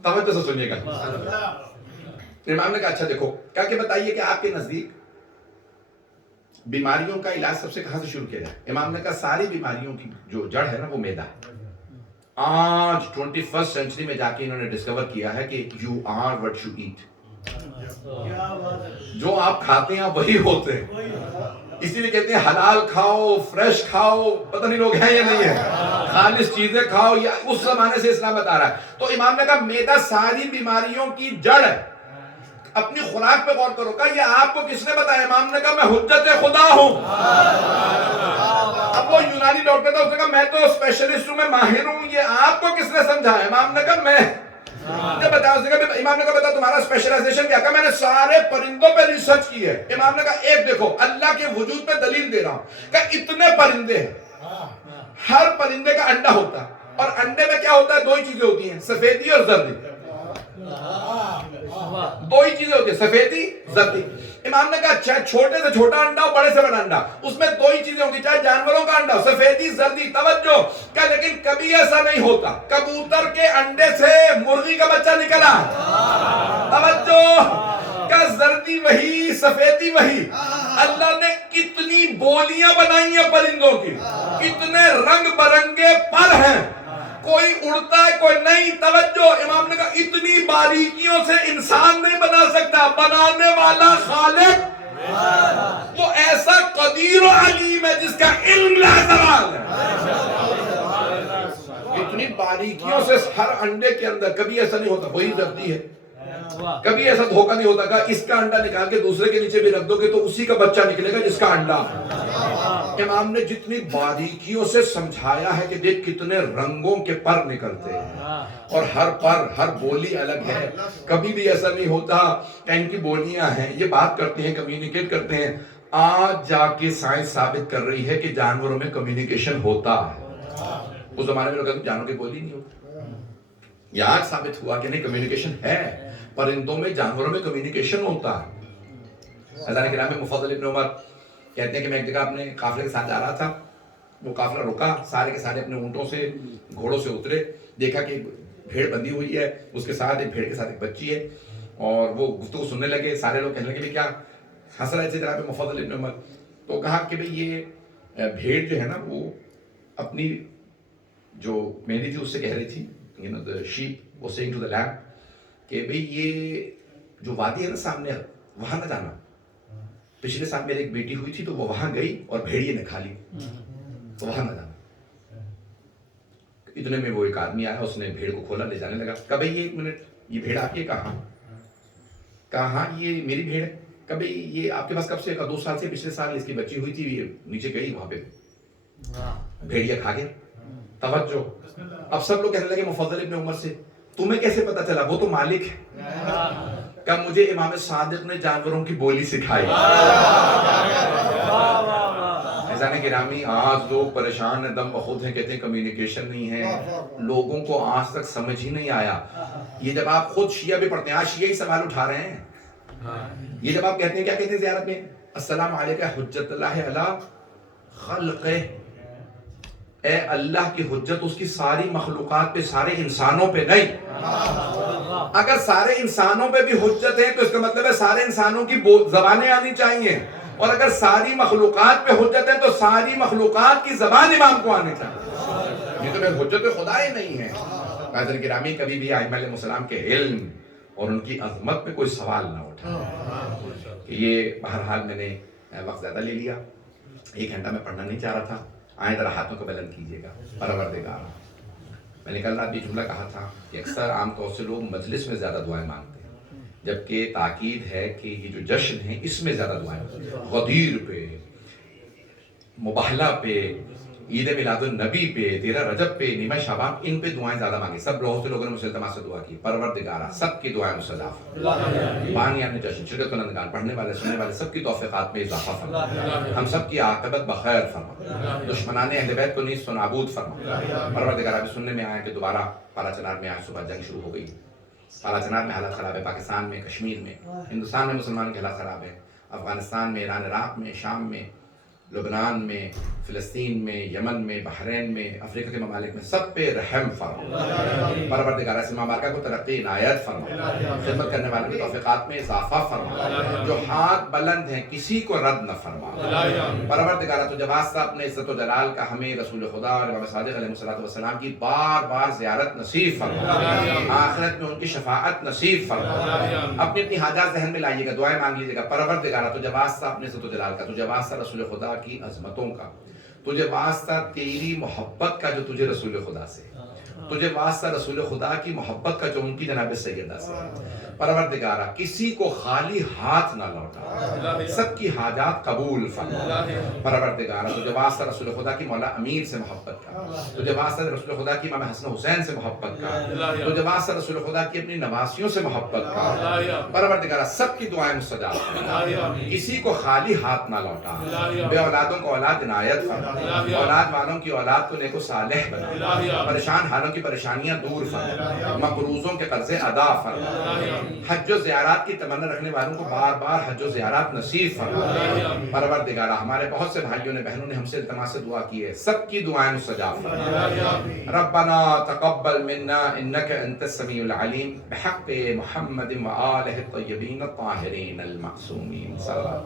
توجہ سے سنیے گا۔ امام نے کہا اچھا دیکھو، کہا کہ بتائیے کہ آپ کے نزدیک بیماریوں کا علاج سب سے کہاں سے شروع کیا جائے؟ امام نے کہا ساری بیماریوں کی جو جڑ ہے نا وہ معدہ ہے۔ آج 21st سینچری میں جا کے انہوں نے ڈسکور کیا ہے کہ you are what you eat, جو آپ کھاتے ہیں وہی ہوتے ہیں۔ اسی لیے کہتے ہیں حلال کھاؤ، فریش کھاؤ، پتہ نہیں لوگ ہیں یا نہیں ہے، خالص چیزیں کھاؤ، یا اس زمانے سے اسلام بتا رہا ہے۔ تو امام نے کہا معدہ ساری بیماریوں کی جڑ ہے، اپنی خوراک پہ غور کرو۔ کہا یہ آپ کو کس نے بتایا؟ امام نے کہا میں حجت خدا ہوں۔ اب وہ یونانی ڈاکٹر تھا، اس نے کہا میں تو اسپیشلسٹ ہوں، میں ماہر ہوں، یہ آپ کو کس نے سمجھایا؟ امام نے کہا میں نے بتایا۔ اس نے کہا امام نے کہا بتا تمہارا اسپیشلائزیشن کیا؟ کہا میں نے سارے پرندوں پہ ریسرچ کی ہے۔ امام نے کہا ایک دیکھو، اللہ کے وجود پہ دلیل دے رہا ہوں کہ اتنے پرندے ہیں، ہر پرندے کا انڈا ہوتا ہے، اور انڈے میں کیا ہوتا ہے؟ 2 ہی چیزیں ہوتی ہیں، سفیدی اور زردی۔ 2 ہی چیزیں ہوتی ہیں، سفیدی، زردی۔ امام نے کہا چاہے چھوٹے سے چھوٹا انڈا ہو، بڑے سے بڑا انڈا، اس میں 2 ہی چیزیں ہوتی، چاہے جانوروں کا انڈا ہو، سفیدی، زردی۔ توجہ، کہ لیکن کبھی ایسا نہیں ہوتا کبوتر کے انڈے سے مرغی کا بچہ نکلا۔ توجہ، کہ زردی وہی، سفیدی وہی۔ اللہ نے کتنی بولیاں بنائی ہیں پرندوں کی، کتنے رنگ برنگے پر ہیں، کوئی اڑتا ہے کوئی نہیں۔ توجہ، امام نے کہا اتنی باریکیوں سے انسان نہیں بنا سکتا، بنانے والا خالق وہ ایسا قدیر و علیم ہے جس کا علم لا زوال ہے۔ اتنی باریکیوں سے ہر انڈے کے اندر کبھی ایسا نہیں ہوتا، وہی زردی ہے، کبھی ایسا دھوکہ نہیں ہوتا کہ اس کا انڈا نکال کے دوسرے کے نیچے بھی رکھ دو گے تو اسی کا بچہ نکلے گا جس کا انڈا ہے۔ امام نے جتنی باریکیوں سے سمجھایا ہے کہ دیکھ کتنے رنگوں کے پر نکلتے ہیں اور ہر پر ہر بولی الگ ہے۔ کبھی بھی ایسا نہیں ہوتا کہ ان کی بولیاں ہیں، یہ بات کرتے ہیں، کمیونیکیٹ کرتے ہیں۔ آج جا کے سائنس ثابت کر رہی ہے کہ جانوروں میں کمیونیکیشن ہوتا ہے۔ اس زمانے میں لوگ کہتے ہیں جانوروں کی بولی نہیں ہوتی، یہ آج ثابت ہوا کہ نہیں کمیونیکیشن ہے، پرندوں میں جانوروں میں کمیونیکیشن ہوتا ہے۔ حضرت کرام مفضل ابن عمر کہتے ہیں کہ میں ایک جگہ اپنے قافلے کے ساتھ جا رہا تھا، وہ قافلہ رکا، سارے کے سارے اپنے اونٹوں سے گھوڑوں سے اترے، دیکھا کہ بھیڑ بندھی ہوئی ہے، اس کے ساتھ ایک بھیڑ کے ساتھ ایک بچی ہے، اور وہ گفتگو سننے لگے۔ سارے لوگ کہنے لگے کیا ہنس رہے تھے جناب مفضل ابن عمر، تو کہا کہ بھئی یہ بھیڑ جو ہے نا وہ اپنی جو میری تھی اس سے کہہ رہی تھی، the sheep was saying to the lamb کہ بھئی یہ جو وادی ہے نا سامنے وہاں نہ جانا، پچھلے سال میرے ایک بیٹی ہوئی تھی تو وہ وہاں گئی اور بھیڑیے نے کھا لی، تو وہاں نہ جانا۔ اتنے میں وہ ایک آدمی آیا، اس نے بھیڑ کو کھولا، لے جانے لگا۔ کہا بھئی یہ ایک منٹ، یہ بھیڑ آپ کی کہاں؟ کہا ہاں یہ میری بھیڑ ہے۔ کبھی یہ آپ کے پاس کب سے؟ 2 سال سے، پچھلے سال اس کی بچی ہوئی تھی، یہ نیچے گئی، وہاں پہ بھیڑیا کھا گیا۔ توجہ، اب سب لوگ کہنے لگے مفضل ابن عمر سے تمہیں کیسے پتا چلا؟ وہ تو مالک ہے۔ کہ مجھے امام صادق نے جانوروں کی بولی سکھائی۔ ایسا نہیں گرامی، آج لوگ پریشان ہیں، دم بخود ہیں، کہتے ہیں کمیونیکیشن نہیں ہے۔ لوگوں کو آج تک سمجھ ہی نہیں آیا۔ یہ جب آپ خود شیعہ بھی پڑھتے ہیں، آج شیعہ ہی سوال اٹھا رہے ہیں۔ یہ جب آپ کہتے ہیں، کیا کہتے ہیں زیارت میں؟ السلام علیکہ حجت اللہ علی خلقہ، اے اللہ کی حجت اس کی ساری مخلوقات پہ، سارے انسانوں پہ نہیں۔ اگر سارے انسانوں پہ بھی حجت ہے تو اس کا مطلب ہے سارے انسانوں کی زبانیں آنی چاہیے، اور اگر ساری مخلوقات پہ حجت ہے تو ساری مخلوقات کی زبان امام کو آنی چاہیے۔ یہ تو پھر حجت خدا ہی نہیں ہے۔ حضرت گرامی، کبھی بھی ائمہ علیہ السلام کے علم اور ان کی عظمت پہ کوئی سوال نہ اٹھا۔ کہ یہ بہرحال میں نے وقت زیادہ لے لیا، 1 گھنٹہ میں پڑھنا نہیں چاہ رہا تھا۔ آئیں ذرا ہاتھوں کو بلند کیجیے گا۔ پروردگار، میں نے کل رات یہ جملہ کہا تھا کہ اکثر عام طور سے لوگ مجلس میں زیادہ دعائیں مانگتے ہیں، جبکہ تاکید ہے کہ یہ جو جشن ہے اس میں زیادہ دعائیں ہوتی ہیں۔ غدیر پہ، مباہلہ پہ، عید میلاد النبی پہ، 13 رجب پہ، نیمہ شعبان، ان پہ دعائیں زیادہ مانگی۔ سب بہت سے لوگوں نے مجھ سے التماس سے دعا کی، پروردگارہ سب کی دعائیں مستجاب، بانیان جشن، شرکت کنندگان، پڑھنے والے سننے والے سب کی توفیقات میں اضافہ فرما، ہم سب کی عاقبت بخیر فرما، دشمنان اہل بیت کو نیست و نابود فرما۔ پروردگارہ، ابھی سننے میں آیا کہ دوبارہ پالا چنار میں آج صبح جنگ شروع ہو گئی۔ پالا چنار میں حالت خراب ہے، پاکستان میں، کشمیر میں، ہندوستان میں مسلمانوں کی حالت خراب ہے، افغانستان میں، ایران عراق میں، شام میں، لبنان میں، فلسطین میں، یمن میں، بحرین میں، افریقہ کے ممالک میں، سب پہ رحم فرما۔ پروردگار اس مبارکہ کو ترقی عنایت فرما، خدمت کرنے والوں کی توفیقات میں اضافہ فرما، جو ہاتھ بلند ہیں کسی کو رد نہ فرما۔ پروردگار تجھے واسطہ اپنے عزت و جلال کا ہمیں رسول خدا اور امام صادق علیہ السلام کی بار بار زیارت نصیب فرما، آخرت میں ان کی شفاعت نصیب فرما۔ اپنی اپنی حاجات ذہن میں لائیے گا، دعائیں مانگ لیجیے گا۔ پروردگار تجھے واسطہ اپنے عزت و جلال کا، تجھے واسطہ رسول خدا کی عظمتوں کا، تجھے واسطہ تیری محبت کا جو تجھے رسول خدا سے، تجھے واسطہ رسول خدا کی محبت کا جو ان کی جناب سیدہ سے۔ پروردگارہ کسی کو خالی ہاتھ نہ لوٹا، سب کی حاجات قبول فرما۔ پروردگارہ تجھے واسطہ رسول خدا کی مولا امیر سے محبت کا، تجھے واسطہ رسول خدا کی امام حسن حسین سے محبت کا، تجھے واسطہ رسول خدا کی اپنی نواسیوں سے محبت کا۔ پروردگارہ سب کی دعائیں مستجاب فرما، کسی کو خالی ہاتھ نہ لوٹا، بے اولادوں کو اولاد عنایت فرما، اولاد والوں کی اولاد کو نیک و صالح بنا، پریشان حالوں کی پریشانیاں دور فرما، مقروضوں کے قرضے ادا فرما، حج و زیارات کی تمنا رکھنے والوں کو بار بار حج و زیارات نصیب فرما۔ پروردگارہ ہمارے بہت سے بھائیوں نے بہنوں نے ہم سے التماس سے دعا کی ہے، سب کی دعائیں مستجاب فرما۔ ربنا تقبل منا انك انت السميع العليم بحق محمد وآلہ الطیبین الطاہرین المعصومین صلی اللہ